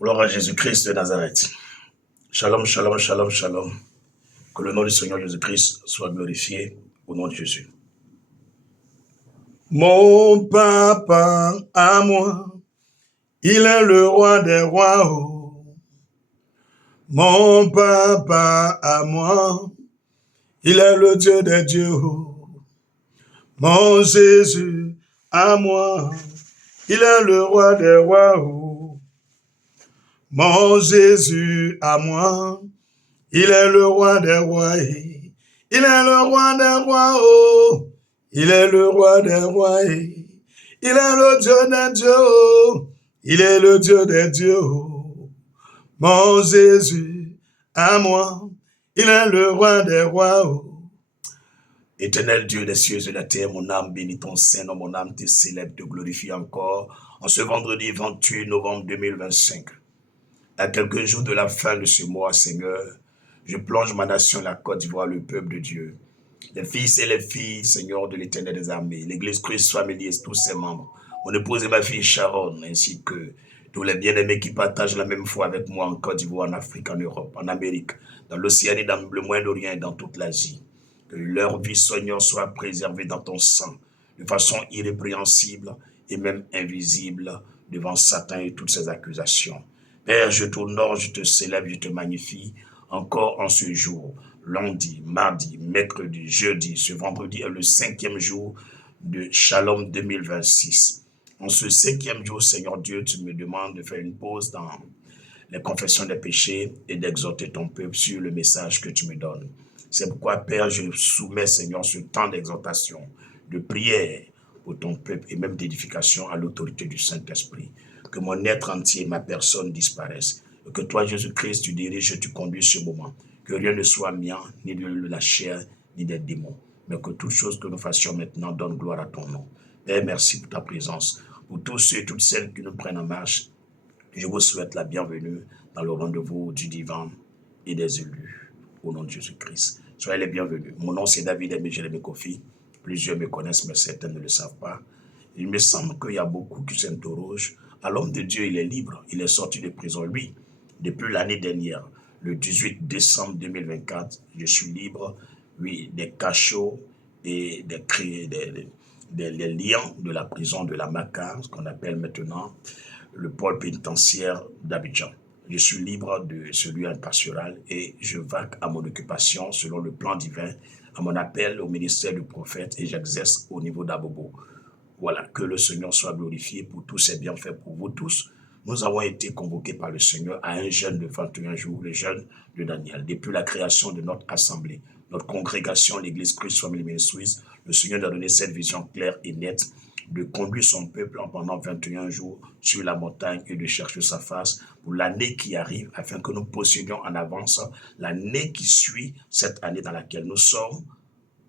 Gloire à Jésus-Christ de Nazareth. Shalom, shalom, shalom, shalom. Que le nom du Seigneur Jésus-Christ soit glorifié au nom de Jésus. Mon papa à moi, il est le roi des rois. Oh. Mon papa à moi, il est le Dieu des dieux. Oh. Mon Jésus à moi, il est le roi des rois. Oh. Mon Jésus à moi, il est le roi des rois. Il est le roi des rois. Oh. Il est le roi des rois. Il est le Dieu des dieux. Oh. Il est le Dieu des dieux. Oh. Mon Jésus à moi, il est le roi des rois. Oh. Éternel Dieu des cieux et de la terre, mon âme bénit ton Saint-Nom, mon âme te célèbre, te glorifie encore en ce vendredi 28 novembre 2025. À quelques jours de la fin de ce mois, Seigneur, je plonge ma nation, la Côte d'Ivoire, le peuple de Dieu, les fils et les filles, Seigneur, de l'Éternel des armées, l'Église Christ Family, tous ses membres, mon épouse et ma fille Sharon, ainsi que tous les bien-aimés qui partagent la même foi avec moi en Côte d'Ivoire, en Afrique, en Europe, en Amérique, dans l'Océanie, dans le Moyen-Orient et dans toute l'Asie. Que leur vie, Seigneur, soit préservée dans ton sang, de façon irrépréhensible et même invisible devant Satan et toutes ses accusations. Père, je t'honore, je te célèbre, je te magnifie, encore en ce jour, lundi, mardi, mercredi, jeudi, ce vendredi est le 5e jour de Shalom 2026. En ce 5e jour, Seigneur Dieu, tu me demandes de faire une pause dans les confessions des péchés et d'exhorter ton peuple sur le message que tu me donnes. C'est pourquoi, Père, je soumets, Seigneur, ce temps d'exhortation, de prière pour ton peuple et même d'édification à l'autorité du Saint-Esprit. Que mon être entier, ma personne disparaisse. Et que toi, Jésus-Christ, tu diriges et tu conduis ce moment. Que rien ne soit mien, ni de la chair, ni des démons. Mais que toute chose que nous fassions maintenant donne gloire à ton nom. Père, merci pour ta présence. Pour tous ceux et toutes celles qui nous prennent en marche, je vous souhaite la bienvenue dans le rendez-vous du divin et des élus. Au nom de Jésus-Christ. Soyez les bienvenus. Mon nom, c'est David Jérémie Kofi. Plusieurs me connaissent, mais certains ne le savent pas. Il me semble qu'il y a beaucoup qui s'interrogent. À l'homme de Dieu, il est libre. Il est sorti de prison. Lui, depuis l'année dernière, le 18 décembre 2024, je suis libre, oui, des cachots et des liens de la prison de la Maca, ce qu'on appelle maintenant le pôle pénitentiaire d'Abidjan. Je suis libre de celui incarcéral et je vaque à mon occupation selon le plan divin, à mon appel au ministère du prophète et j'exerce au niveau d'Abobo. Voilà, que le Seigneur soit glorifié pour tous ses bienfaits pour vous tous. Nous avons été convoqués par le Seigneur à un jeûne de 21 jours, le jeûne de Daniel. Depuis la création de notre assemblée, notre congrégation, l'Église Christ Family Ministries, le Seigneur nous a donné cette vision claire et nette de conduire son peuple pendant 21 jours sur la montagne et de chercher sa face pour l'année qui arrive, afin que nous possédions en avance l'année qui suit cette année dans laquelle nous sommes,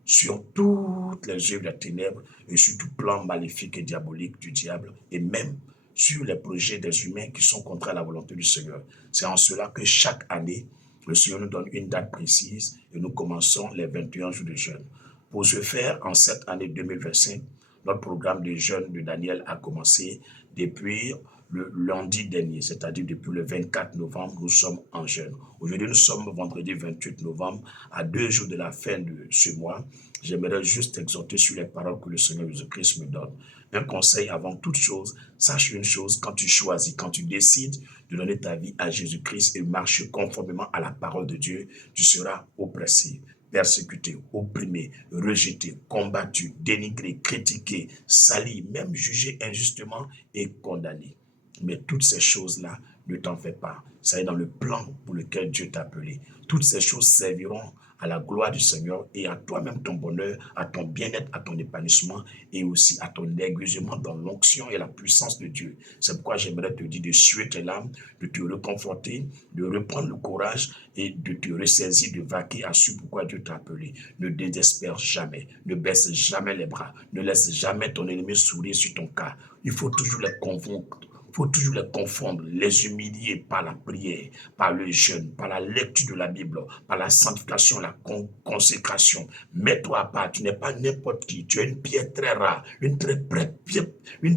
sur toutes les œuvres des ténèbres et sur tout plan maléfique et diabolique du diable, et même sur les projets des humains qui sont contraires à la volonté du Seigneur. C'est en cela que chaque année, le Seigneur nous donne une date précise et nous commençons les 21 jours de jeûne. Pour ce faire, en cette année 2025, notre programme de jeûne de Daniel a commencé depuis le lundi dernier, c'est-à-dire depuis le 24 novembre, nous sommes en jeûne. Aujourd'hui, nous sommes vendredi 28 novembre, à 2 jours de la fin de ce mois. J'aimerais juste exhorter sur les paroles que le Seigneur Jésus-Christ me donne. Un conseil avant toute chose, sache une chose, quand tu choisis, quand tu décides de donner ta vie à Jésus-Christ et marcher conformément à la parole de Dieu, tu seras oppressé, persécuté, opprimé, rejeté, combattu, dénigré, critiqué, sali, même jugé injustement et condamné. Mais toutes ces choses-là, ne t'en fais pas. Ça est dans le plan pour lequel Dieu t'a appelé. Toutes ces choses serviront à la gloire du Seigneur et à toi-même ton bonheur, à ton bien-être, à ton épanouissement et aussi à ton aiguisement dans l'onction et la puissance de Dieu. C'est pourquoi j'aimerais te dire de suer tes larmes, de te reconforter, de reprendre le courage et de te ressaisir, de vaquer à ce pourquoi Dieu t'a appelé. Ne désespère jamais, ne baisse jamais les bras, ne laisse jamais ton ennemi sourire sur ton cas. Il faut toujours les convaincre Il faut toujours les confondre, les humilier par la prière, par le jeûne, par la lecture de la Bible, par la sanctification, la consécration. Mets-toi à part, tu n'es pas n'importe qui, tu es une pierre très rare, une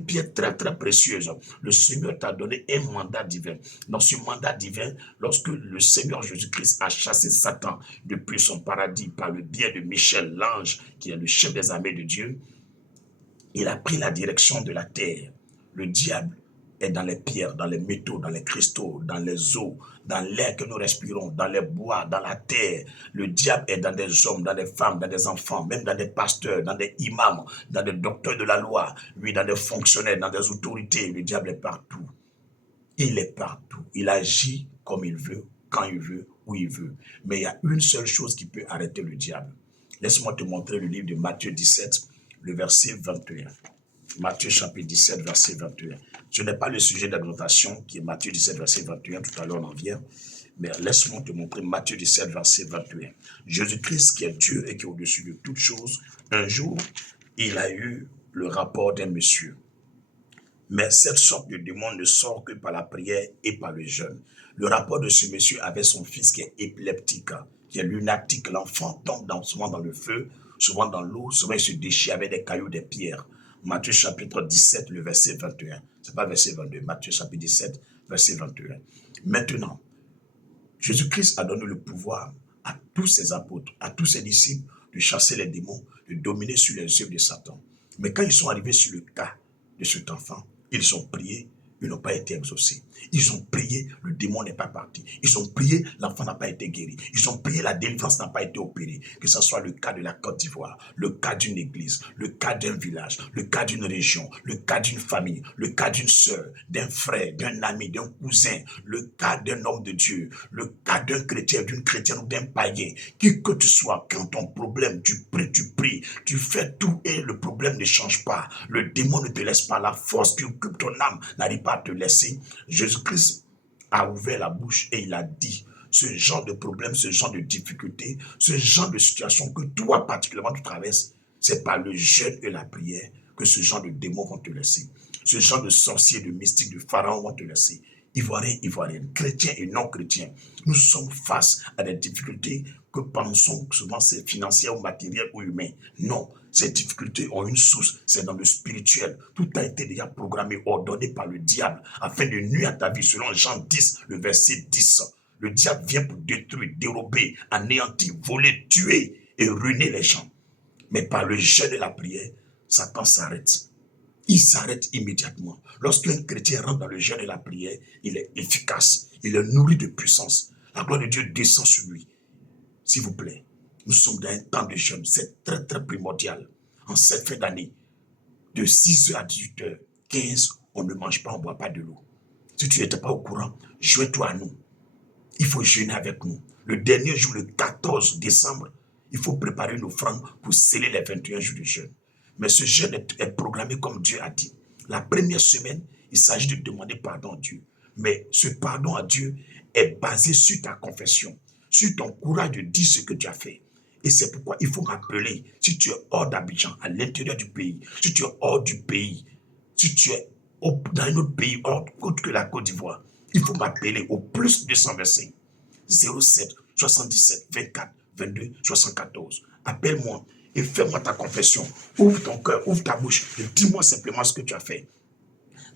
pierre très très précieuse. Le Seigneur t'a donné un mandat divin. Dans ce mandat divin, lorsque le Seigneur Jésus-Christ a chassé Satan depuis son paradis par le biais de Michel, l'ange, qui est le chef des armées de Dieu, il a pris la direction de la terre. Le diable est dans les pierres, dans les métaux, dans les cristaux, dans les eaux, dans l'air que nous respirons, dans les bois, dans la terre. Le diable est dans des hommes, dans des femmes, dans des enfants, même dans des pasteurs, dans des imams, dans des docteurs de la loi, oui, dans des fonctionnaires, dans des autorités. Le diable est partout. Il est partout. Il agit comme il veut, quand il veut, où il veut. Mais il y a une seule chose qui peut arrêter le diable. Laisse-moi te montrer le livre de Matthieu 17, le verset 21. Matthieu chapitre 17, verset 21. Ce n'est pas le sujet d'exhortation qui est Matthieu 17, verset 21. Tout à l'heure, on en vient. Mais laisse-moi te montrer Matthieu 17, verset 21. Jésus-Christ, qui est Dieu et qui est au-dessus de toutes choses, un jour, il a eu le rapport d'un monsieur. Mais cette sorte de démon ne sort que par la prière et par le jeûne. Le rapport de ce monsieur avec son fils qui est épileptique, qui est lunatique. L'enfant tombe souvent dans le feu, souvent dans l'eau, souvent il se déchire avec des cailloux, des pierres. Matthieu chapitre 17, le verset 21. Ce n'est pas verset 22, Matthieu chapitre 17, verset 21. Maintenant, Jésus-Christ a donné le pouvoir à tous ses apôtres, à tous ses disciples, de chasser les démons, de dominer sur les œuvres de Satan. Mais quand ils sont arrivés sur le cas de cet enfant, ils ont prié, ils n'ont pas été exaucés. Ils ont prié, le démon n'est pas parti. Ils ont prié, l'enfant n'a pas été guéri. Ils ont prié, la délivrance n'a pas été opérée. Que ce soit le cas de la Côte d'Ivoire, le cas d'une église, le cas d'un village, le cas d'une région, le cas d'une famille, le cas d'une sœur, d'un frère, d'un ami, d'un cousin, le cas d'un homme de Dieu, le cas d'un chrétien, d'une chrétienne ou d'un païen. Qui que tu sois, quand ton problème, tu pries, tu fais tout et le problème ne change pas. Le démon ne te laisse pas, la force qui occupe ton âme n'arrive pas à te laisser. Jésus-Christ a ouvert la bouche et il a dit, ce genre de problème, ce genre de difficulté, ce genre de situation que toi particulièrement tu traverses, c'est par le jeûne et la prière que ce genre de démons vont te laisser. Ce genre de sorciers, de mystiques, de pharaons vont te laisser. Ivoiriens, Ivoiriennes, chrétiens et non chrétiens, nous sommes face à des difficultés que pensons souvent c'est financière ou matérielle ou humaine. Non, ces difficultés ont une source, c'est dans le spirituel. Tout a été déjà programmé, ordonné par le diable, afin de nuire à ta vie, selon Jean 10, le verset 10. Le diable vient pour détruire, dérober, anéantir, voler, tuer et ruiner les gens. Mais par le jeûne et la prière, Satan s'arrête. Il s'arrête immédiatement. Lorsqu'un chrétien rentre dans le jeûne et la prière, il est efficace, il est nourri de puissance. La gloire de Dieu descend sur lui. S'il vous plaît, nous sommes dans un temps de jeûne, c'est très très primordial. En cette fin d'année, de 6h à 18h15, on ne mange pas, on ne boit pas de l'eau. Si tu n'étais pas au courant, joins-toi à nous. Il faut jeûner avec nous. Le dernier jour, le 14 décembre, il faut préparer une offrande pour sceller les 21 jours de jeûne. Mais ce jeûne est programmé comme Dieu a dit. La première semaine, il s'agit de demander pardon à Dieu. Mais ce pardon à Dieu est basé sur ta confession, sur ton courage de dire ce que tu as fait. Et c'est pourquoi il faut rappeler, si tu es hors d'Abidjan, à l'intérieur du pays, si tu es hors du pays, si tu es dans un autre pays autre que la Côte d'Ivoire, il faut m'appeler au plus 225 07 77 24 22 74. Appelle-moi et fais-moi ta confession. Ouvre ton cœur, ouvre ta bouche et dis-moi simplement ce que tu as fait.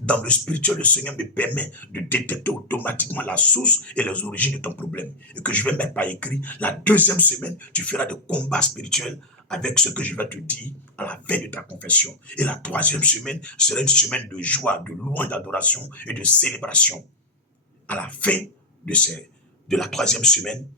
Dans le spirituel, le Seigneur me permet de détecter automatiquement la source et les origines de ton problème. Et que je vais mettre par écrit. La deuxième semaine, tu feras des combats spirituels avec ce que je vais te dire à la fin de ta confession. Et la troisième semaine sera une semaine de joie, de louange, d'adoration et de célébration. À la fin de la troisième semaine,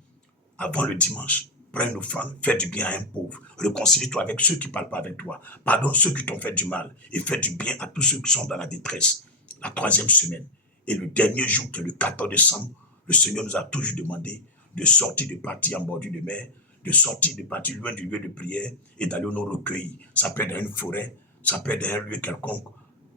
avant le dimanche, prends une offrande, fais du bien à un pauvre. Réconcilie-toi avec ceux qui ne parlent pas avec toi. Pardonne ceux qui t'ont fait du mal et fais du bien à tous ceux qui sont dans la détresse. La troisième semaine. Et le dernier jour, qui est le 14 décembre, le Seigneur nous a toujours demandé de sortir de partir en bordure de mer, de sortir de partir loin du lieu de prière et d'aller nous recueillir. Ça peut être dans une forêt, ça peut être dans un lieu quelconque.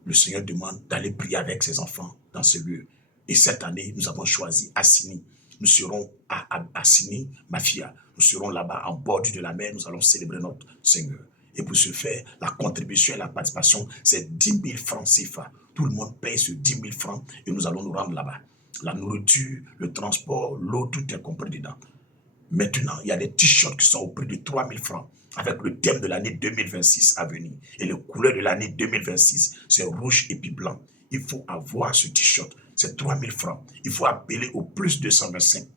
Le Seigneur demande d'aller prier avec ses enfants dans ce lieu. Et cette année, nous avons choisi Assini. Nous serons à Assini, Mafia. Nous serons là-bas en bordure de la mer. Nous allons célébrer notre Seigneur. Et pour ce faire, la contribution et la participation, c'est 10 000 francs CFA. Tout le monde paye ce 10 000 francs et nous allons nous rendre là-bas. La nourriture, le transport, l'eau, tout est compris dedans. Maintenant, il y a des t-shirts qui sont au prix de 3 000 francs avec le thème de l'année 2026 à venir. Et les couleurs de l'année 2026, c'est rouge et puis blanc. Il faut avoir ce t-shirt. C'est 3 000 francs. Il faut appeler au plus 225.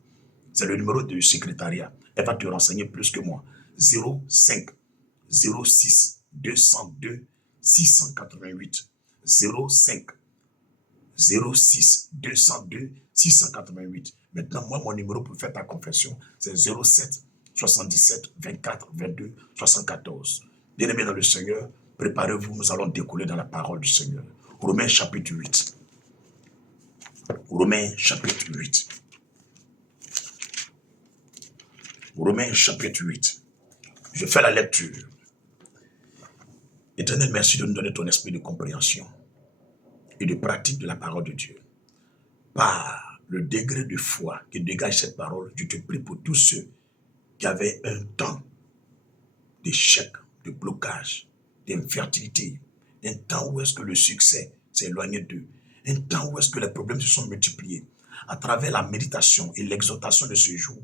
C'est le numéro du secrétariat. Elle va te renseigner plus que moi. 05 06 202 688. 05 06 202 688. Maintenant, moi, mon numéro pour faire ta confession, c'est 07 77 24 22 74. Bien-aimés dans le Seigneur, préparez-vous, nous allons découler dans la parole du Seigneur. Romains chapitre 8. Romains chapitre 8. Romains chapitre 8. Je fais la lecture. Éternel, merci de nous donner ton esprit de compréhension et de pratique de la parole de Dieu. Par le degré de foi qui dégage cette parole, je te prie pour tous ceux qui avaient un temps d'échec, de blocage, d'infertilité, un temps où est-ce que le succès s'est éloigné d'eux, un temps où est-ce que les problèmes se sont multipliés. À travers la méditation et l'exhortation de ce jour,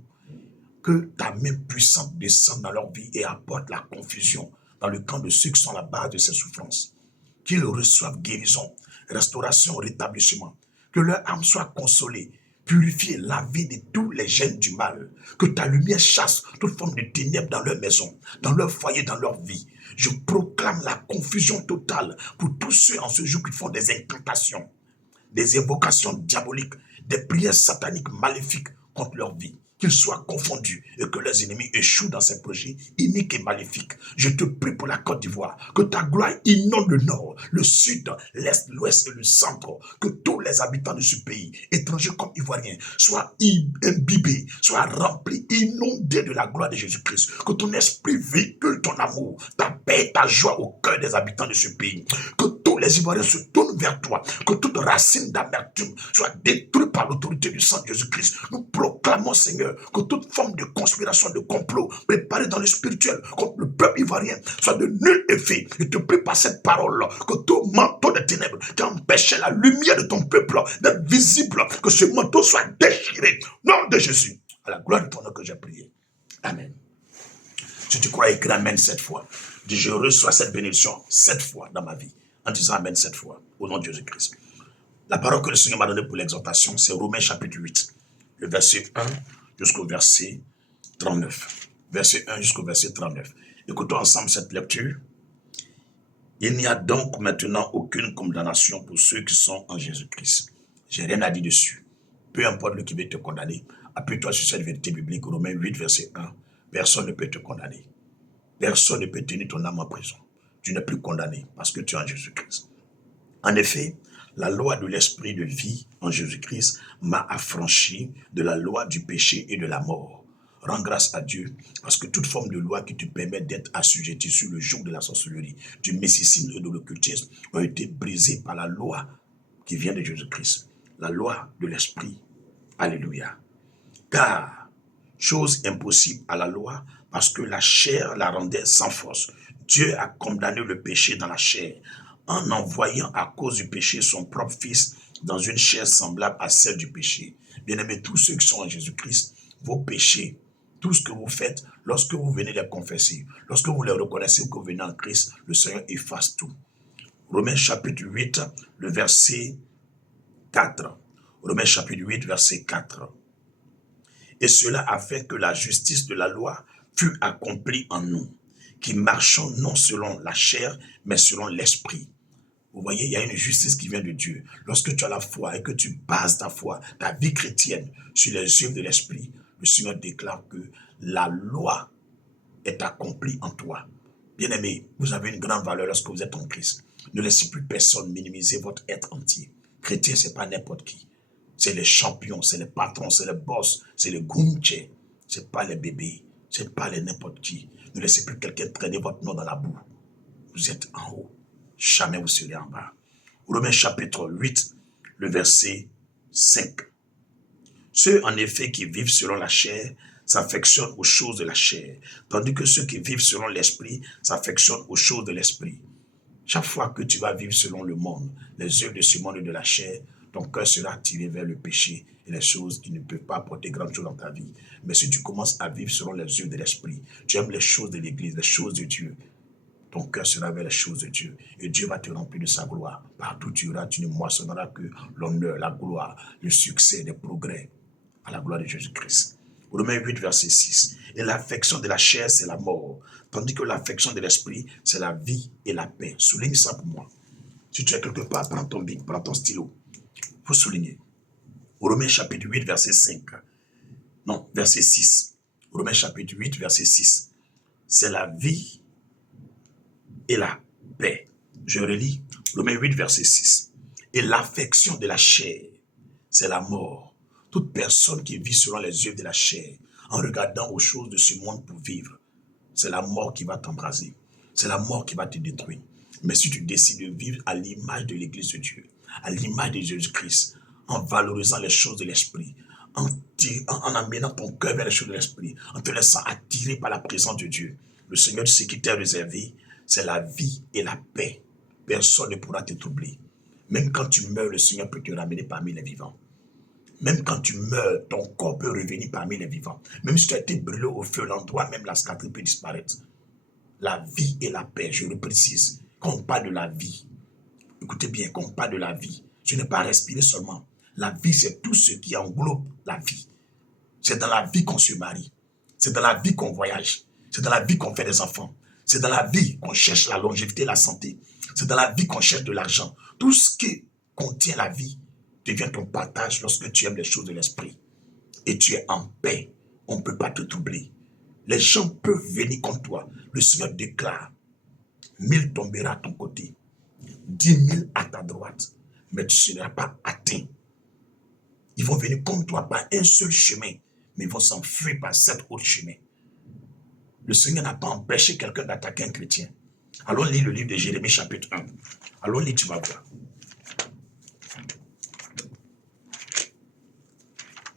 que ta main puissante descende dans leur vie et apporte la confusion dans le camp de ceux qui sont à la base de ces souffrances. Qu'ils reçoivent guérison, restauration, rétablissement. Que leur âme soit consolée, purifiée, lavée de tous les gènes du mal. Que ta lumière chasse toute forme de ténèbres dans leur maison, dans leur foyer, dans leur vie. Je proclame la confusion totale pour tous ceux en ce jour qui font des incantations, des évocations diaboliques, des prières sataniques maléfiques contre leur vie. Qu'ils soient confondus et que leurs ennemis échouent dans ces projets iniques et maléfiques. Je te prie pour la Côte d'Ivoire, que ta gloire inonde le nord, le sud, l'est, l'ouest et le centre. Que tous les habitants de ce pays, étrangers comme ivoiriens, soient imbibés, soient remplis, inondés de la gloire de Jésus-Christ. Que ton esprit véhicule ton amour, ta paix, ta joie au cœur des habitants de ce pays. Que tous les Ivoiriens se tournent vers toi. Que toute racine d'amertume soit détruite par l'autorité du sang de Jésus-Christ. Nous proclamons, Seigneur, que toute forme de conspiration, de complot préparée dans le spirituel contre le peuple ivoirien soit de nul effet. Je te prie par cette parole que tout manteau de ténèbres qui empêchait la lumière de ton peuple d'être visible, que ce manteau soit déchiré. Nom de Jésus, à la gloire de ton nom que j'ai prié. Amen. Si tu crois, écris Amen 7 fois. Dis, je reçois cette bénédiction 7 fois dans ma vie. En disant Amen 7 fois, au nom de Jésus-Christ. La parole que le Seigneur m'a donnée pour l'exhortation, c'est Romains chapitre 8, le verset 1 jusqu'au verset 39. Verset 1 jusqu'au verset 39. Écoutons ensemble cette lecture. Il n'y a donc maintenant aucune condamnation pour ceux qui sont en Jésus-Christ. J'ai rien à dire dessus. Peu importe le qui veut te condamner, appuie-toi sur cette vérité biblique, Romains 8, verset 1. Personne ne peut te condamner. Personne ne peut tenir ton âme en prison. Tu n'es plus condamné parce que tu es en Jésus-Christ. En effet, la loi de l'esprit de vie en Jésus-Christ m'a affranchi de la loi du péché et de la mort. Rends grâce à Dieu parce que toute forme de loi qui te permet d'être assujetti sur le joug de la sorcellerie, du mysticisme et de l'occultisme ont été brisées par la loi qui vient de Jésus-Christ. La loi de l'esprit. Alléluia. Car, chose impossible à la loi, parce que la chair la rendait sans force. Dieu a condamné le péché dans la chair, en envoyant à cause du péché son propre Fils dans une chair semblable à celle du péché. Bien-aimés, tous ceux qui sont en Jésus-Christ, vos péchés, tout ce que vous faites, lorsque vous venez les confesser, lorsque vous les reconnaissez que vous venez en Christ, le Seigneur efface tout. Romains chapitre 8, le verset 4. Romains chapitre 8, verset 4. Et cela a fait que la justice de la loi fut accomplie en nous, qui marchons non selon la chair, mais selon l'esprit. Vous voyez, il y a une justice qui vient de Dieu. Lorsque tu as la foi et que tu bases ta foi, ta vie chrétienne sur les œuvres de l'esprit, le Seigneur déclare que la loi est accomplie en toi. Bien-aimé, vous avez une grande valeur lorsque vous êtes en Christ. Ne laissez plus personne minimiser votre être entier. Chrétien, ce n'est pas n'importe qui. C'est les champions, c'est les patrons, c'est les boss, c'est les goumtchés. Ce n'est pas les bébés, ce n'est pas les n'importe qui. Ne laissez plus quelqu'un traîner votre nom dans la boue. Vous êtes en haut. Jamais vous serez en bas. Romains chapitre 8, le verset 5. Ceux en effet qui vivent selon la chair s'affectionnent aux choses de la chair, tandis que ceux qui vivent selon l'esprit s'affectionnent aux choses de l'esprit. Chaque fois que tu vas vivre selon le monde, les œuvres de ce monde et de la chair, ton cœur sera attiré vers le péché et les choses qui ne peuvent pas apporter grand chose dans ta vie. Mais si tu commences à vivre selon les œuvres de l'esprit, tu aimes les choses de l'église, les choses de Dieu, ton cœur sera vers les choses de Dieu. Et Dieu va te remplir de sa gloire. Partout où tu iras, tu ne moissonneras que l'honneur, la gloire, le succès, les progrès à la gloire de Jésus-Christ. Romains 8, verset 6. Et l'affection de la chair, c'est la mort. Tandis que l'affection de l'esprit, c'est la vie et la paix. Souligne ça pour moi. Si tu es quelque part, prends ton bic, prends ton stylo. Il faut souligner. Romains chapitre 8, verset 5. Non, verset 6. Romains chapitre 8, verset 6. C'est la vie et la paix. Je relis Romains 8, verset 6. Et l'affection de la chair, c'est la mort. Toute personne qui vit selon les œuvres de la chair, en regardant aux choses de ce monde pour vivre, c'est la mort qui va t'embraser. C'est la mort qui va te détruire. Mais si tu décides de vivre à l'image de l'Église de Dieu, à l'image de Jésus-Christ, en valorisant les choses de l'Esprit, en amenant ton cœur vers les choses de l'Esprit, en te laissant attirer par la présence de Dieu, le Seigneur, ce qui t'est réservé, c'est la vie et la paix. Personne ne pourra te troubler. Même quand tu meurs, le Seigneur peut te ramener parmi les vivants. Même quand tu meurs, ton corps peut revenir parmi les vivants. Même si tu as été brûlé au feu, l'endroit, même la cicatrice peut disparaître. La vie et la paix, je le précise. Quand on parle de la vie, écoutez bien, quand on parle de la vie, ce n'est pas respirer seulement. La vie, c'est tout ce qui englobe la vie. C'est dans la vie qu'on se marie. C'est dans la vie qu'on voyage. C'est dans la vie qu'on fait des enfants. C'est dans la vie qu'on cherche la longévité, la santé. C'est dans la vie qu'on cherche de l'argent. Tout ce qui contient la vie devient ton partage lorsque tu aimes les choses de l'esprit. Et tu es en paix. On ne peut pas te troubler. Les gens peuvent venir contre toi. Le Seigneur déclare, 1000 tombera à ton côté, 10 000 à ta droite, mais tu ne seras pas atteint. Ils vont venir contre toi par un seul chemin, mais ils vont s'enfuir par 7 autres chemins. Le Seigneur n'a pas empêché quelqu'un d'attaquer un chrétien. Allons lire le livre de Jérémie chapitre 1. Allons lire, tu vas voir.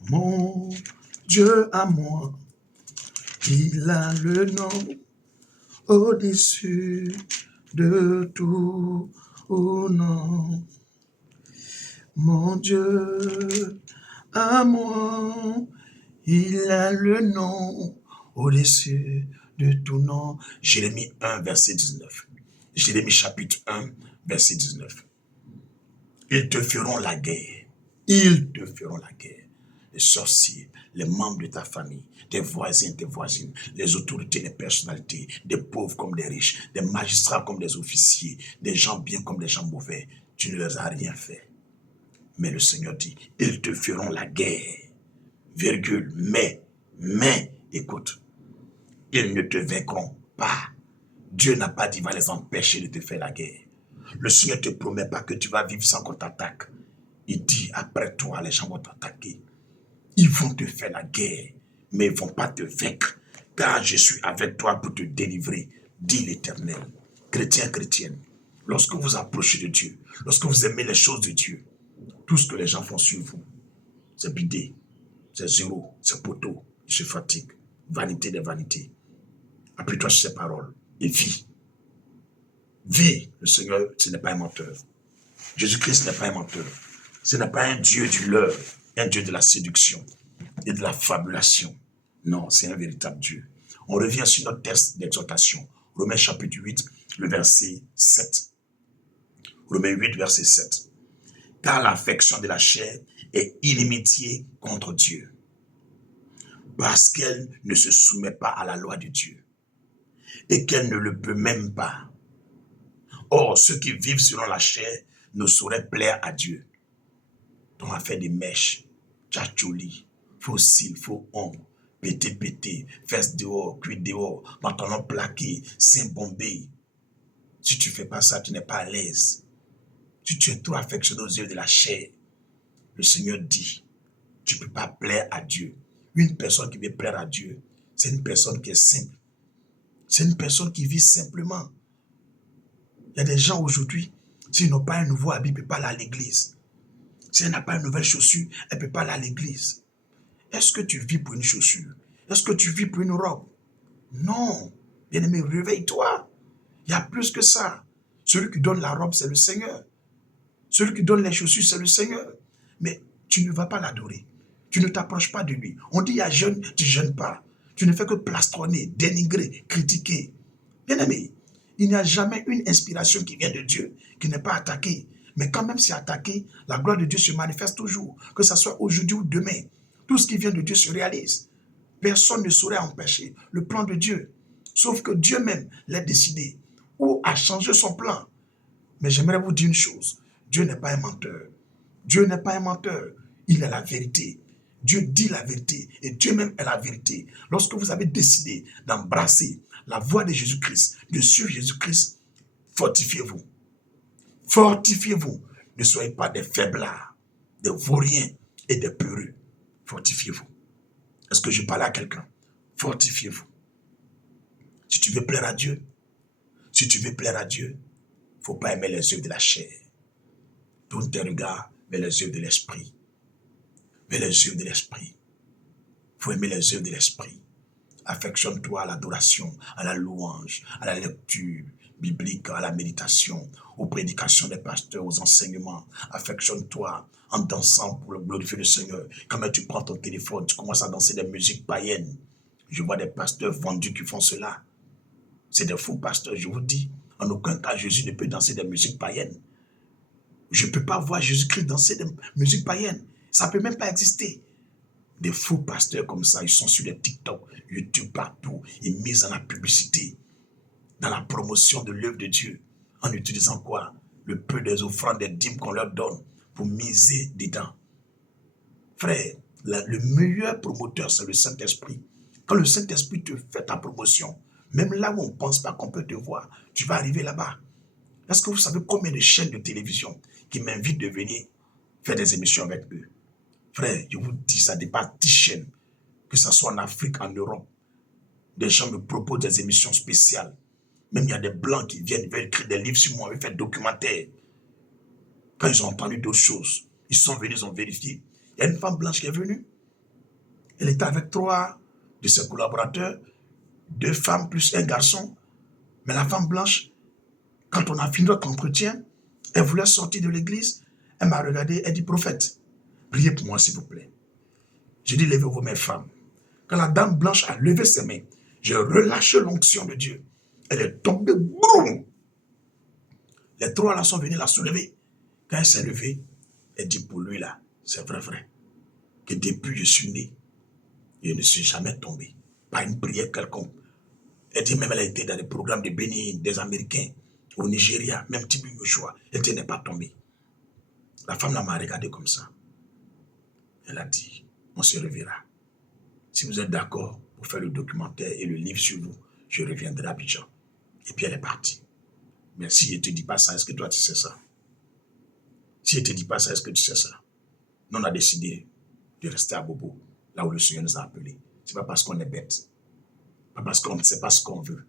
Mon Dieu à moi, il a le nom au-dessus de tout nom. Mon Dieu à moi, il a le nom au-dessus de tout nom. Jérémie 1, verset 19. Jérémie chapitre 1, verset 19. Ils te feront la guerre. Ils te feront la guerre. Les sorciers, les membres de ta famille, tes voisins, tes voisines, les autorités, les personnalités, des pauvres comme des riches, des magistrats comme des officiers, des gens bien comme des gens mauvais. Tu ne leur as rien fait. Mais le Seigneur dit, ils te feront la guerre. Virgule, mais, écoute, ils ne te vaincront pas. Dieu n'a pas dit, va les empêcher de te faire la guerre. Le Seigneur ne te promet pas que tu vas vivre sans qu'on t'attaque. Il dit, après toi, les gens vont t'attaquer. Ils vont te faire la guerre, mais ils ne vont pas te vaincre, car je suis avec toi pour te délivrer, dit l'Éternel. Chrétiens, chrétiennes, lorsque vous approchez de Dieu, lorsque vous aimez les choses de Dieu, tout ce que les gens font sur vous, c'est bidé, c'est zéro, c'est poteau, ils se fatiguent, vanité des vanités. Appuie-toi sur ces paroles et vis. Vis, le Seigneur, ce n'est pas un menteur. Jésus-Christ n'est pas un menteur. Ce n'est pas un Dieu du leurre, un Dieu de la séduction et de la fabulation. Non, c'est un véritable Dieu. On revient sur notre texte d'exhortation. Romains chapitre 8, le verset 7. Romains 8, verset 7. Car l'affection de la chair est inimitié contre Dieu, parce qu'elle ne se soumet pas à la loi de Dieu, et qu'elle ne le peut même pas. Or, ceux qui vivent selon la chair ne sauraient plaire à Dieu. On a fait des mèches, tchatchouli, faux cils, faux ongles, pété, fesses dehors, cuits dehors, pantalon plaqué, seins bombés. Si tu ne fais pas ça, tu n'es pas à l'aise. Si tu es trop affectionné aux yeux de la chair, le Seigneur dit, tu ne peux pas plaire à Dieu. Une personne qui veut plaire à Dieu, c'est une personne qui est simple. C'est une personne qui vit simplement. Il y a des gens aujourd'hui, s'ils n'ont pas un nouveau habit, ils ne peuvent pas aller à l'église. Si elle n'a pas une nouvelle chaussure, elle ne peut pas aller à l'église. Est-ce que tu vis pour une chaussure? Est-ce que tu vis pour une robe? Non. Bien-aimé, réveille-toi. Il y a plus que ça. Celui qui donne la robe, c'est le Seigneur. Celui qui donne les chaussures, c'est le Seigneur. Mais tu ne vas pas l'adorer. Tu ne t'approches pas de lui. On dit, il y a jeûne, tu ne jeûnes pas. Tu ne fais que plastronner, dénigrer, critiquer. Bien-aimé, il n'y a jamais une inspiration qui vient de Dieu qui n'est pas attaquée. Mais quand même c'est attaqué, la gloire de Dieu se manifeste toujours. Que ce soit aujourd'hui ou demain. Tout ce qui vient de Dieu se réalise. Personne ne saurait empêcher le plan de Dieu. Sauf que Dieu même l'a décidé ou a changé son plan. Mais j'aimerais vous dire une chose. Dieu n'est pas un menteur. Dieu n'est pas un menteur. Il est la vérité. Dieu dit la vérité et Dieu même est la vérité. Lorsque vous avez décidé d'embrasser la voie de Jésus-Christ, de suivre Jésus-Christ, fortifiez-vous. Fortifiez-vous. Ne soyez pas des faiblards, des vauriens et des peureux. Fortifiez-vous. Est-ce que je parle à quelqu'un? Fortifiez-vous. Si tu veux plaire à Dieu, il ne faut pas aimer les œuvres de la chair. Tourne tes regards vers les œuvres de l'esprit. Vers les œuvres de l'esprit. Il faut aimer les œuvres de l'esprit. Affectionne-toi à l'adoration, à la louange, à la lecture biblique, à la méditation, aux prédications des pasteurs, aux enseignements. Affectionne-toi en dansant pour glorifier le Seigneur. Quand même tu prends ton téléphone, tu commences à danser des musiques païennes. Je vois des pasteurs vendus qui font cela. C'est des faux pasteurs, je vous dis. En aucun cas, Jésus ne peut danser des musiques païennes. Je ne peux pas voir Jésus-Christ danser des musiques païennes. Ça ne peut même pas exister. Des faux pasteurs comme ça, ils sont sur les TikTok, YouTube, partout. Ils misent dans la publicité, dans la promotion de l'œuvre de Dieu. En utilisant quoi? Le peu des offrandes, des dîmes qu'on leur donne pour miser dedans. Frère, le meilleur promoteur, c'est le Saint-Esprit. Quand le Saint-Esprit te fait ta promotion, même là où on ne pense pas qu'on peut te voir, tu vas arriver là-bas. Est-ce que vous savez combien de chaînes de télévision qui m'invitent de venir faire des émissions avec eux? Frère, je vous dis, ça dépasse 10 chaînes. Que ce soit en Afrique, en Europe. Des gens me proposent des émissions spéciales. Même il y a des Blancs qui viennent, ils veulent écrire des livres sur moi, ils veulent faire des documentaires. Quand ils ont entendu d'autres choses, ils sont venus, ils ont vérifié. Il y a une femme blanche qui est venue. Elle était avec 3 de ses collaborateurs, 2 femmes plus un garçon. Mais la femme blanche, quand on a fini notre entretien, elle voulait sortir de l'église. Elle m'a regardé, elle dit, prophète, priez pour moi s'il vous plaît. J'ai dit, levez-vous mes femmes. Quand la dame blanche a levé ses mains, j'ai relâché l'onction de Dieu. Elle est tombée, boum! Les 3 là sont venus la soulever. Quand elle s'est levée, elle dit pour lui là, c'est vrai, que depuis je suis né, je ne suis jamais tombé. Pas une prière quelconque. Elle dit même elle a été dans des programmes de béni des Américains, au Nigeria, même Tibu Yoshua. Elle n'est pas tombée. La femme là m'a regardé comme ça. Elle a dit, on se reverra. Si vous êtes d'accord pour faire le documentaire et le livre sur vous, je reviendrai à Abidjan. Et puis elle est partie. Mais si je ne te dis pas ça, est-ce que toi tu sais ça? Si je ne te dis pas ça, est-ce que tu sais ça? Nous on a décidé de rester à Bobo, là où le Seigneur nous a appelés. Ce n'est pas parce qu'on est bête. Pas parce qu'on ne sait pas ce qu'on veut.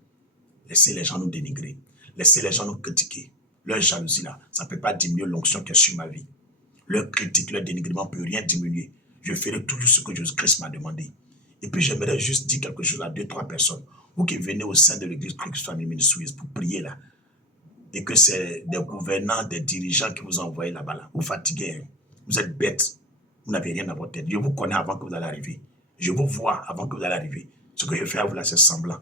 Laissez les gens nous dénigrer. Laissez les gens nous critiquer. Leur jalousie là, ça ne peut pas diminuer l'onction qui est sur ma vie. Leur critique, leur dénigrement ne peut rien diminuer. Je ferai toujours ce que Jésus-Christ m'a demandé. Et puis j'aimerais juste dire quelque chose à 2-3 personnes. Vous qui venez au sein de l'église Christ Family Ministries pour prier là, et que c'est des gouvernants, des dirigeants qui vous ont envoyé là-bas là. Vous fatiguez, hein? Vous êtes bêtes. Vous n'avez rien dans votre tête. Je vous connais avant que vous allez arriver. Je vous vois avant que vous allez arriver. Ce que je fais à vous là, c'est semblant.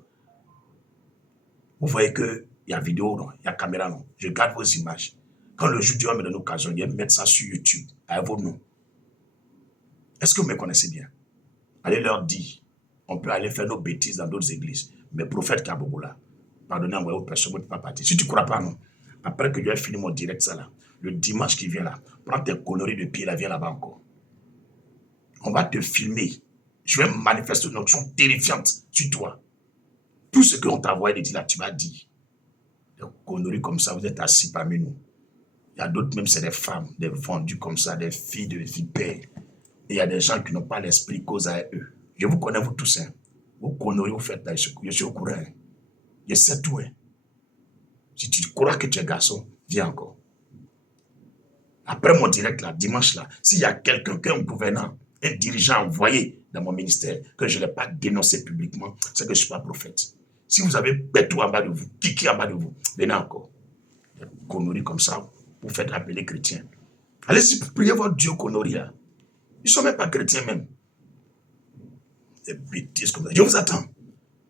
Vous voyez qu'il y a vidéo, non? Il y a caméra, non? Je garde vos images. Quand le jour Dieu me donne l'occasion, je vais mettre ça sur YouTube, à vos noms. Est-ce que vous me connaissez bien? Allez leur dire, on peut aller faire nos bêtises dans d'autres églises. Mais prophète Kabobola, pardonnez-moi aux personnes qui ne peuvent pas partir. Si tu ne crois pas, non. Après que j'ai fini mon direct, ça là, le dimanche qui vient là, prends tes conneries de pied là, viens là-bas encore. On va te filmer. Je vais manifester une option terrifiante sur toi. Tout ce qu'on t'a envoyé de dire là, tu vas dire. Des conneries comme ça, vous êtes assis parmi nous. Il y a d'autres, même c'est des femmes, des vendues comme ça, des filles de vipères. Et il y a des gens qui n'ont pas l'esprit cause à eux. Je vous connais, vous tous. Hein. Vos conneries, vous faites là, je suis au courant. Hein. Je sais tout. Hein. Si tu crois que tu es garçon, viens encore. Après mon direct là, dimanche là, s'il y a quelqu'un, un gouvernant, un dirigeant envoyé dans mon ministère, que je ne l'ai pas dénoncé publiquement, c'est que je ne suis pas prophète. Si vous avez Bétou en bas de vous, Kiki en bas de vous, venez encore. Des conneries comme ça, vous faites appeler chrétiens. Allez-y, priez votre Dieu conneries là. Ils ne sont même pas chrétiens même. Des bêtises comme ça. Je vous attends.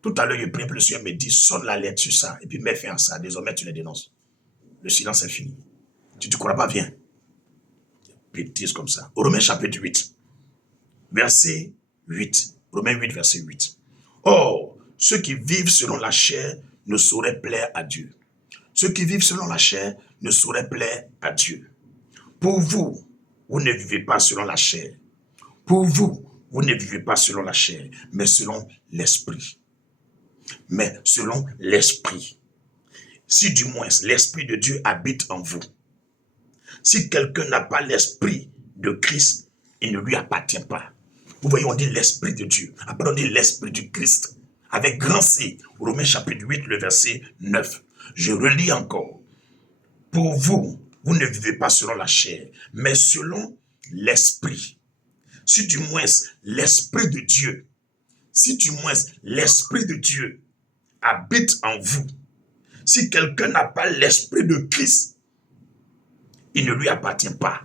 Tout à l'heure, je prie, le Seigneur me dit, sonne la lettre sur ça, et puis mets fin à ça. Désormais, tu les dénonces. Le silence est fini. Si tu ne crois pas, viens. Des bêtises comme ça. Romains chapitre 8, verset 8. Romains 8, verset 8. Or, ceux qui vivent selon la chair ne sauraient plaire à Dieu. Ceux qui vivent selon la chair ne sauraient plaire à Dieu. Pour vous, vous ne vivez pas selon la chair. Pour vous, vous ne vivez pas selon la chair, mais selon l'esprit. Mais selon l'esprit. Si du moins l'esprit de Dieu habite en vous. Si quelqu'un n'a pas l'esprit de Christ, il ne lui appartient pas. Vous voyez, on dit l'esprit de Dieu. Après, on dit l'esprit du Christ. Avec grand C, Romains chapitre 8, le verset 9. Je relis encore. Pour vous, vous ne vivez pas selon la chair, mais selon l'esprit. Si du moins l'esprit de Dieu, si du moins l'esprit de Dieu habite en vous, si quelqu'un n'a pas l'esprit de Christ, il ne lui appartient pas.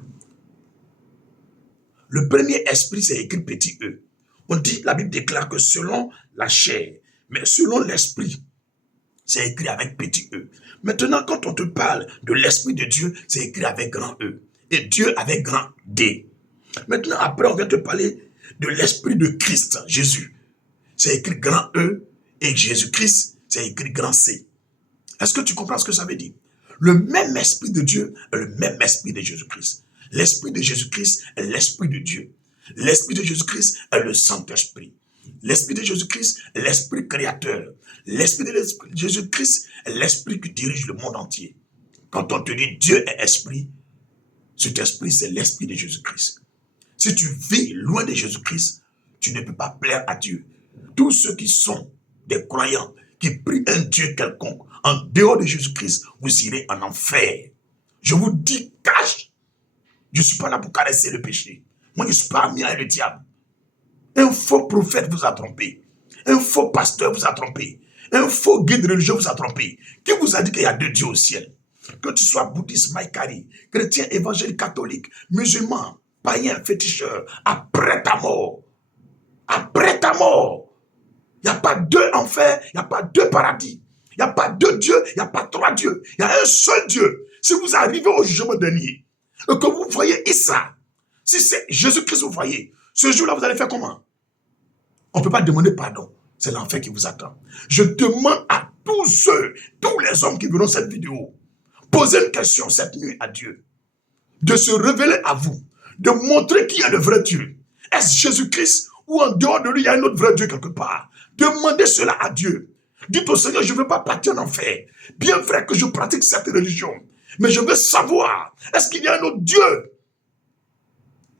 Le premier esprit, c'est écrit petit e. On dit, la Bible déclare que selon la chair, mais selon l'esprit, c'est écrit avec petit e. Maintenant, quand on te parle de l'esprit de Dieu, c'est écrit avec grand E. Et Dieu avec grand D. Maintenant, après, on vient te parler de l'esprit de Christ, Jésus. C'est écrit grand E. Et Jésus-Christ, c'est écrit grand C. Est-ce que tu comprends ce que ça veut dire? Le même esprit de Dieu est le même esprit de Jésus-Christ. L'esprit de Jésus-Christ est l'esprit de Dieu. L'esprit de Jésus-Christ est le Saint-Esprit. L'esprit de Jésus-Christ est l'esprit créateur. L'esprit de Jésus-Christ est l'esprit qui dirige le monde entier. Quand on te dit Dieu est esprit, cet esprit c'est l'esprit de Jésus-Christ. Si tu vis loin de Jésus-Christ, tu ne peux pas plaire à Dieu. Tous ceux qui sont des croyants, qui prient un Dieu quelconque, en dehors de Jésus-Christ, vous irez en enfer. Je vous dis, cache. Je ne suis pas là pour caresser le péché. Moi, je ne suis pas ami avec le diable. Un faux prophète vous a trompé. Un faux pasteur vous a trompé. Un faux guide religieux vous a trompé. Qui vous a dit qu'il y a deux dieux au ciel? Que tu sois bouddhiste, maïkari, chrétien, évangélique, catholique, musulman, païen, féticheur, après ta mort, il n'y a pas deux enfers, il n'y a pas deux paradis. Il n'y a pas deux dieux, il n'y a pas trois dieux. Il y a un seul Dieu. Si vous arrivez au jugement dernier, et que vous voyez Issa, si c'est Jésus-Christ vous voyez, ce jour-là, vous allez faire comment? On ne peut pas demander pardon. C'est l'enfer qui vous attend. Je demande à tous ceux, tous les hommes qui verront cette vidéo, posez une question cette nuit à Dieu, de se révéler à vous, de montrer qui est le vrai Dieu. Est-ce Jésus-Christ ou en dehors de lui, il y a un autre vrai Dieu quelque part? Demandez cela à Dieu. Dites au Seigneur, je ne veux pas partir en enfer. Bien vrai que je pratique cette religion, mais je veux savoir, est-ce qu'il y a un autre Dieu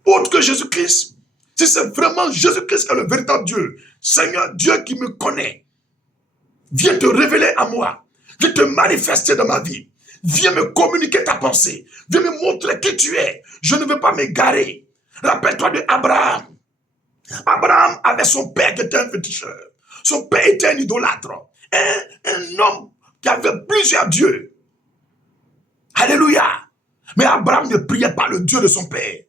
autre que Jésus-Christ? Si c'est vraiment Jésus-Christ qui est le véritable Dieu, Seigneur, Dieu qui me connaît, viens te révéler à moi, viens te manifester dans ma vie, viens me communiquer ta pensée, viens me montrer qui tu es. Je ne veux pas m'égarer. Rappelle-toi de Abraham. Abraham avait son père qui était un féticheur. Son père était un idolâtre. Un homme qui avait plusieurs dieux. Alléluia. Mais Abraham ne priait pas le Dieu de son père.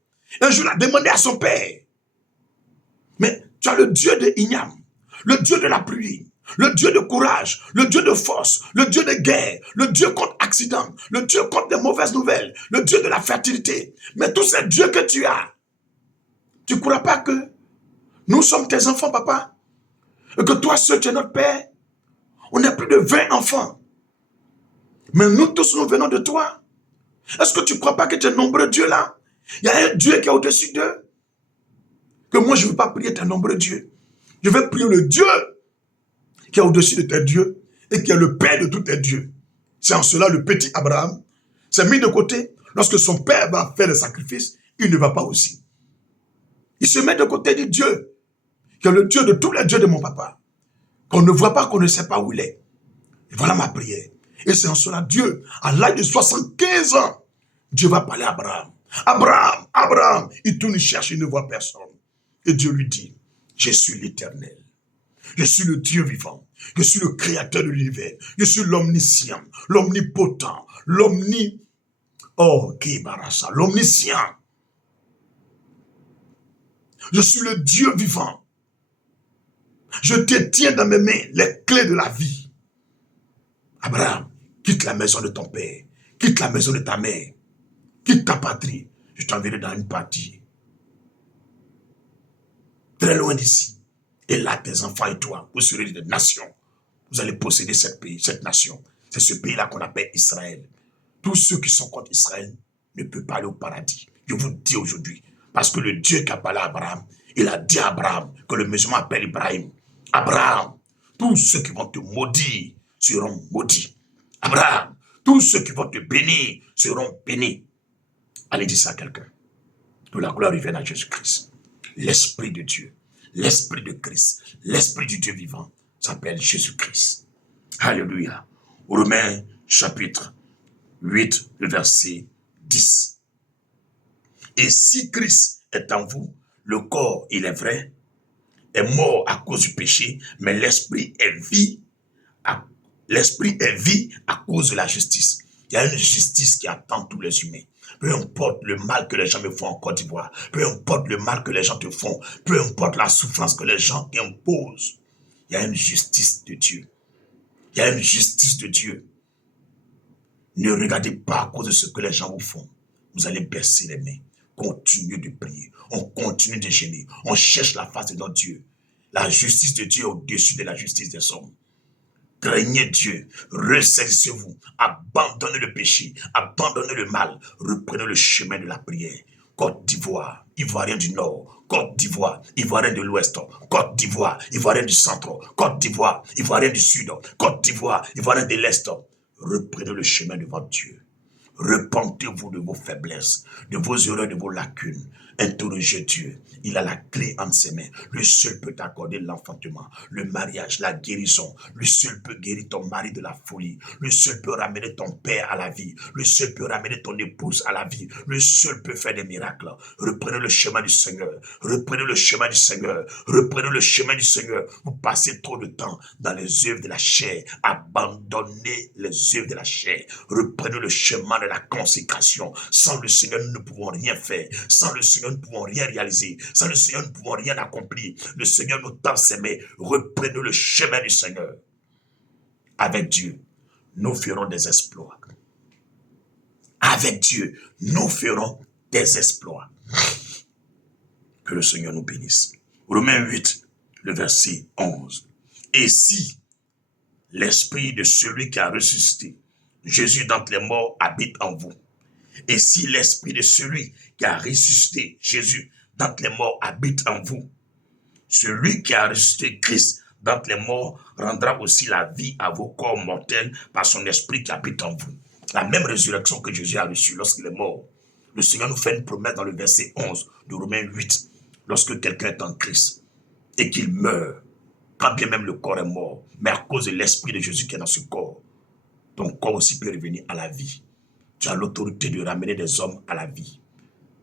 Un jour, il a demandé à son père, mais tu as le Dieu de Ignam, le Dieu de la pluie, le Dieu de courage, le Dieu de force, le Dieu de guerre, le Dieu contre accident, le Dieu contre les mauvaises nouvelles, le Dieu de la fertilité. Mais tous ces dieux que tu as, tu ne crois pas que nous sommes tes enfants, papa? Et que toi seul, tu es notre père? On est plus de 20 enfants. Mais nous tous, nous venons de toi. Est-ce que tu ne crois pas que tu es nombreux dieux là? Il y a un Dieu qui est au-dessus d'eux. Que moi, je ne veux pas prier tes nombreux dieux. Je vais prier le Dieu qui est au-dessus de tes dieux et qui est le père de tous tes dieux. C'est en cela le petit Abraham s'est mis de côté. Lorsque son père va faire le sacrifice, il ne va pas aussi. Il se met de côté du Dieu, qui est le Dieu de tous les dieux de mon papa, qu'on ne voit pas, qu'on ne sait pas où il est. Et voilà ma prière. Et c'est en cela, Dieu, à l'âge de 75 ans, Dieu va parler à Abraham. Abraham, Abraham, il tourne, il cherche, il ne voit personne. Et Dieu lui dit, je suis l'Éternel. Je suis le Dieu vivant. Je suis le créateur de l'univers. Je suis l'omniscient, l'omnipotent, l'omniscient. Je suis le Dieu vivant. Je détiens dans mes mains les clés de la vie. Abraham, quitte la maison de ton père, quitte la maison de ta mère, quitte ta patrie. Je t'enverrai dans une partie très loin d'ici. Et là, tes enfants et toi, vous serez des nations. Vous allez posséder cette nation. C'est ce pays-là qu'on appelle Israël. Tous ceux qui sont contre Israël ne peuvent pas aller au paradis. Je vous dis aujourd'hui, parce que le Dieu qui a parlé à Abraham, il a dit à Abraham, que le musulman appelle Ibrahim, Abraham, tous ceux qui vont te maudire seront maudits. Abraham, tous ceux qui vont te bénir seront bénis. Allez dire ça à quelqu'un. Que la gloire revienne à Jésus-Christ. L'Esprit de Dieu, l'Esprit de Christ, l'Esprit du Dieu vivant s'appelle Jésus-Christ. Alléluia. Romains chapitre 8, le verset 10. Et si Christ est en vous, le corps, il est vrai, est mort à cause du péché, mais l'esprit est vie. L'esprit est vie à cause de la justice. Il y a une justice qui attend tous les humains. Peu importe le mal que les gens me font en Côte d'Ivoire, peu importe le mal que les gens te font, peu importe la souffrance que les gens imposent, il y a une justice de Dieu. Il y a une justice de Dieu. Ne regardez pas à cause de ce que les gens vous font. Vous allez baisser les mains. Continuez de prier. On continue de gêner. On cherche la face de notre Dieu. La justice de Dieu est au-dessus de la justice des hommes. Craignez Dieu, ressaisissez-vous, abandonnez le péché, abandonnez le mal, reprenez le chemin de la prière. Côte d'Ivoire, Ivoirien du Nord, Côte d'Ivoire, Ivoirien de l'Ouest, Côte d'Ivoire, Ivoirien du Centre, Côte d'Ivoire, Ivoirien du Sud, Côte d'Ivoire, Ivoirien de l'Est. Reprenez le chemin de votre Dieu. Repentez-vous de vos faiblesses, de vos erreurs, de vos lacunes. Interrogez Dieu. Il a la clé entre ses mains. Lui seul peut t'accorder l'enfantement, le mariage, la guérison. Lui seul peut guérir ton mari de la folie. Lui seul peut ramener ton père à la vie. Lui seul peut ramener ton épouse à la vie. Lui seul peut faire des miracles. Reprenez le chemin du Seigneur. Reprenez le chemin du Seigneur. Reprenez le chemin du Seigneur. Vous passez trop de temps dans les œuvres de la chair. Abandonnez les œuvres de la chair. Reprenez le chemin de la consécration. Sans le Seigneur, nous ne pouvons rien faire. Sans le Seigneur, nous ne pouvons rien réaliser. Sans le Seigneur, nous ne pouvons rien accomplir. Le Seigneur nous tend ses mains. Reprenez le chemin du Seigneur. Avec Dieu, nous ferons des exploits. Avec Dieu, nous ferons des exploits. Que le Seigneur nous bénisse. Romains 8, le verset 11. Et si l'esprit de celui qui a ressuscité Jésus d'entre les morts habite en vous, et si l'esprit de celui qui a ressuscité Jésus d'entre les morts habite en vous, celui qui a ressuscité Christ d'entre les morts rendra aussi la vie à vos corps mortels par son esprit qui habite en vous. La même résurrection que Jésus a reçue lorsqu'il est mort. Le Seigneur nous fait une promesse dans le verset 11 de Romains 8. Lorsque quelqu'un est en Christ et qu'il meurt, quand bien même le corps est mort, mais à cause de l'esprit de Jésus qui est dans ce corps, ton corps aussi peut revenir à la vie. Tu as l'autorité de ramener des hommes à la vie.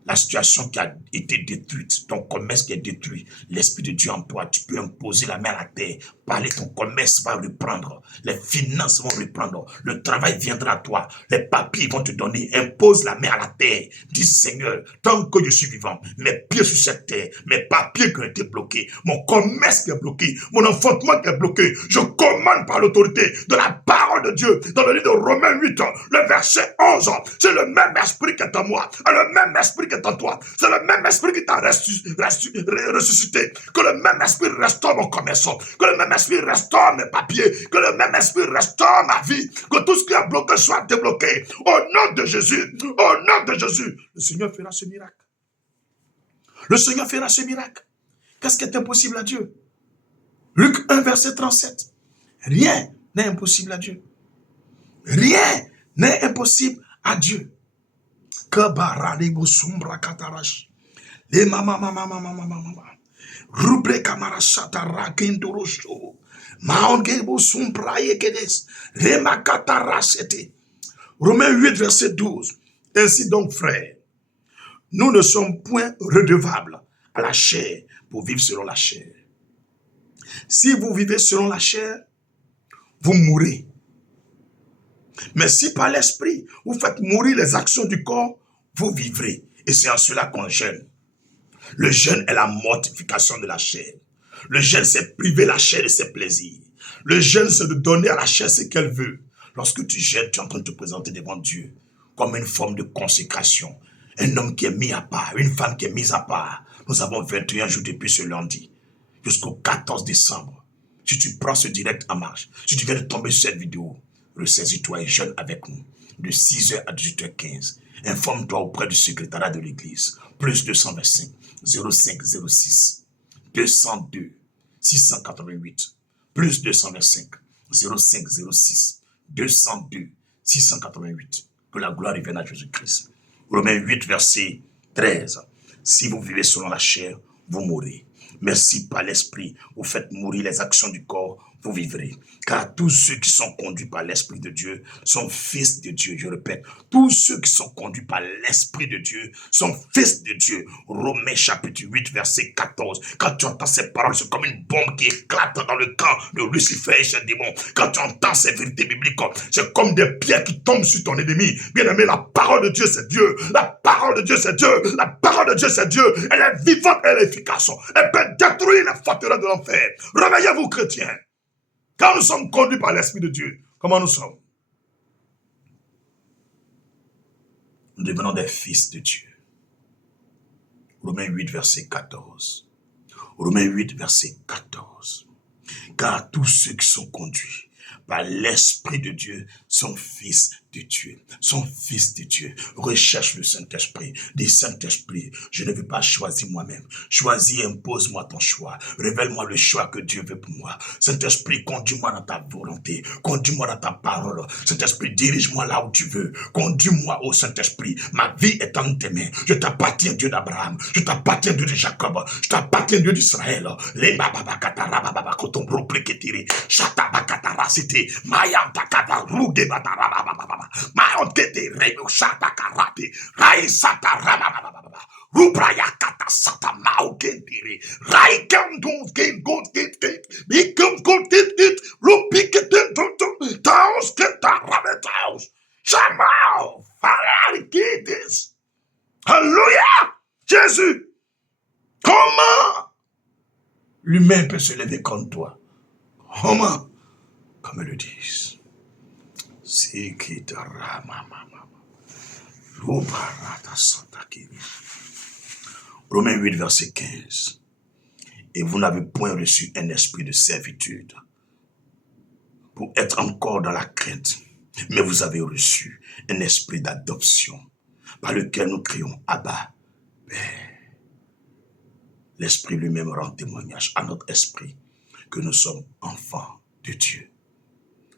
La situation qui a été détruite, ton commerce qui est détruit, l'Esprit de Dieu en toi, tu peux imposer la main à la terre, parler, ton commerce va reprendre, les finances vont reprendre, le travail viendra à toi, les papiers vont te donner, impose la main à la terre, dis Seigneur, tant que je suis vivant, mes pieds sur cette terre, mes papiers qui ont été bloqués, mon commerce qui est bloqué, mon enfantement qui est bloqué, je commande par l'autorité de la parole de Dieu, dans le livre de Romains 8, le verset 11, c'est le même esprit qui est en moi, le même esprit qui est en toi, c'est le même esprit qui t'a ressuscité, que le même esprit restaure mon commerce, que le même esprit restaure mes papiers, que le même esprit restaure ma vie, que tout ce qui est bloqué soit débloqué, au nom de Jésus, au nom de Jésus, le Seigneur fera ce miracle. Le Seigneur fera ce miracle. Qu'est-ce qui est impossible à Dieu? Luc 1, verset 37. Rien n'est impossible à Dieu. Rien n'est impossible à Dieu. Les mama rubre kamara satara kindorosho maongebo sumpraye kedes remakatara sete. Romains 8 verset 12. Ainsi donc frères, nous ne sommes point redevables à la chair pour vivre selon la chair. Si vous vivez selon la chair, vous mourrez. Mais si par l'esprit, vous faites mourir les actions du corps, vous vivrez. Et c'est en cela qu'on jeûne. Le jeûne est la mortification de la chair. Le jeûne, c'est priver la chair de ses plaisirs. Le jeûne, c'est de donner à la chair ce qu'elle veut. Lorsque tu jeûnes, tu es en train de te présenter devant Dieu comme une forme de consécration. Un homme qui est mis à part, une femme qui est mise à part. Nous avons 21 jours depuis ce lundi jusqu'au 14 décembre. Si tu prends ce direct en marche, si tu viens de tomber sur cette vidéo, ressaisis-toi et jeûne avec nous de 6h à 18h15. Informe-toi auprès du secrétariat de l'église. Plus 225 05 06 202 688. Plus 225 05 06 202 688. Que la gloire revienne à Jésus-Christ. Romains 8, verset 13. Si vous vivez selon la chair, vous mourrez. Mais si par l'esprit, vous faites mourir les actions du corps, vous vivrez. Car tous ceux qui sont conduits par l'Esprit de Dieu sont fils de Dieu. Je répète, tous ceux qui sont conduits par l'Esprit de Dieu sont fils de Dieu. Romains chapitre 8, verset 14. Quand tu entends ces paroles, c'est comme une bombe qui éclate dans le camp de Lucifer et ses démons. Quand tu entends ces vérités bibliques, c'est comme des pierres qui tombent sur ton ennemi. Bien aimé, la parole de Dieu, c'est Dieu. La parole de Dieu, c'est Dieu. La parole de Dieu, c'est Dieu. Elle est vivante, elle est efficace. Elle peut détruire les forteresses de l'enfer. Réveillez-vous, chrétiens. Quand nous sommes conduits par l'Esprit de Dieu, comment nous sommes? Nous devenons des fils de Dieu. Romains 8, verset 14. Romains 8, verset 14. Car tous ceux qui sont conduits par l'Esprit de Dieu sont fils de Dieu. Sont fils de Dieu. Recherche le Saint-Esprit. Dis Saint-Esprit, je ne veux pas choisir moi-même. Choisis, impose-moi ton choix. Révèle-moi le choix que Dieu veut pour moi. Saint-Esprit, conduis-moi dans ta volonté. Conduis-moi dans ta parole. Saint-Esprit, dirige-moi là où tu veux. Conduis-moi au Saint-Esprit. Ma vie est en tes mains. Je t'appartiens, Dieu d'Abraham. Je t'appartiens, Dieu de Jacob. Je t'appartiens, Dieu d'Israël. Les bababakatara bababakotom ropleketiri. Shatabakatara cité. Mayantakata ruge batarabababa. Mayonkete rebo shatakarate. Raisatarabababa. Rubrayakata sata maukendiri. Raikandon gen god get get. Become god get get. Rupiketen tonton. Taos keta rabetaos. Shamao. Fararikitis. Alléluia. Jésus. Comment l'humain peut se lever contre toi? Comment? Comme ils le disent. C'est qui te ramama. Romains 8, verset 15. Et vous n'avez point reçu un esprit de servitude pour être encore dans la crainte, mais vous avez reçu un esprit d'adoption par lequel nous crions Abba, Père. L'esprit lui-même rend témoignage à notre esprit que nous sommes enfants de Dieu.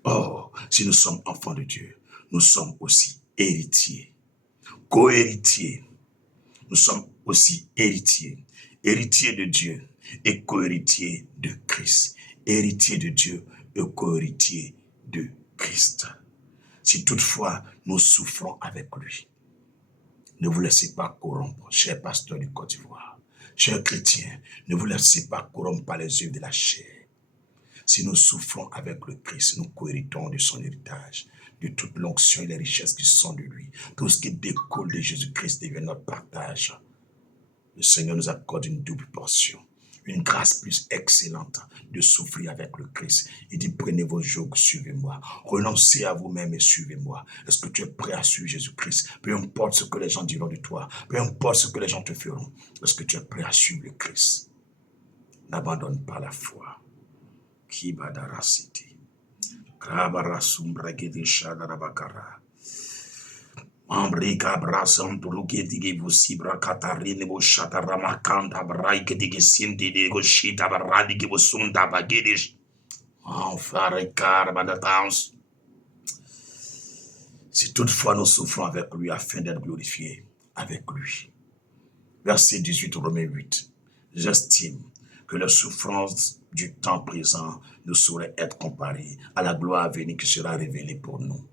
Or, si nous sommes enfants de Dieu, nous sommes aussi héritiers, co-héritiers. Nous sommes aussi héritiers, héritiers de Dieu et co-héritiers de Christ. Héritiers de Dieu et co-héritiers de Christ. Si toutefois nous souffrons avec lui, ne vous laissez pas corrompre, chers pasteurs du Côte d'Ivoire. Chers chrétiens, ne vous laissez pas corrompre par les œuvres de la chair. Si nous souffrons avec le Christ, nous co-héritons de son héritage, de toute l'onction et les richesses qui sont de lui. Tout ce qui découle de Jésus-Christ devient notre partage. Le Seigneur nous accorde une double portion, une grâce plus excellente de souffrir avec le Christ. Il dit, prenez vos jougs, suivez-moi. Renoncez à vous-même et suivez-moi. Est-ce que tu es prêt à suivre Jésus-Christ? Peu importe ce que les gens diront de toi, peu importe ce que les gens te feront. Est-ce que tu es prêt à suivre le Christ? N'abandonne pas la foi. Kibadara City. Krabarasum Bragedi Shadarabakara. Ambrika Brasam Turuki Busibra Katarine Bushataраmakanda Braike Digisinti Digoshita Baradi Gibusunda Bagedish. Enfarikar Badatans. Si toutefois nous souffrons avec lui afin d'être glorifiés avec lui. Verset 18 Romains 8. J'estime que les souffrances du temps présent ne sauraient être comparées à la gloire à venir qui sera révélée pour nous.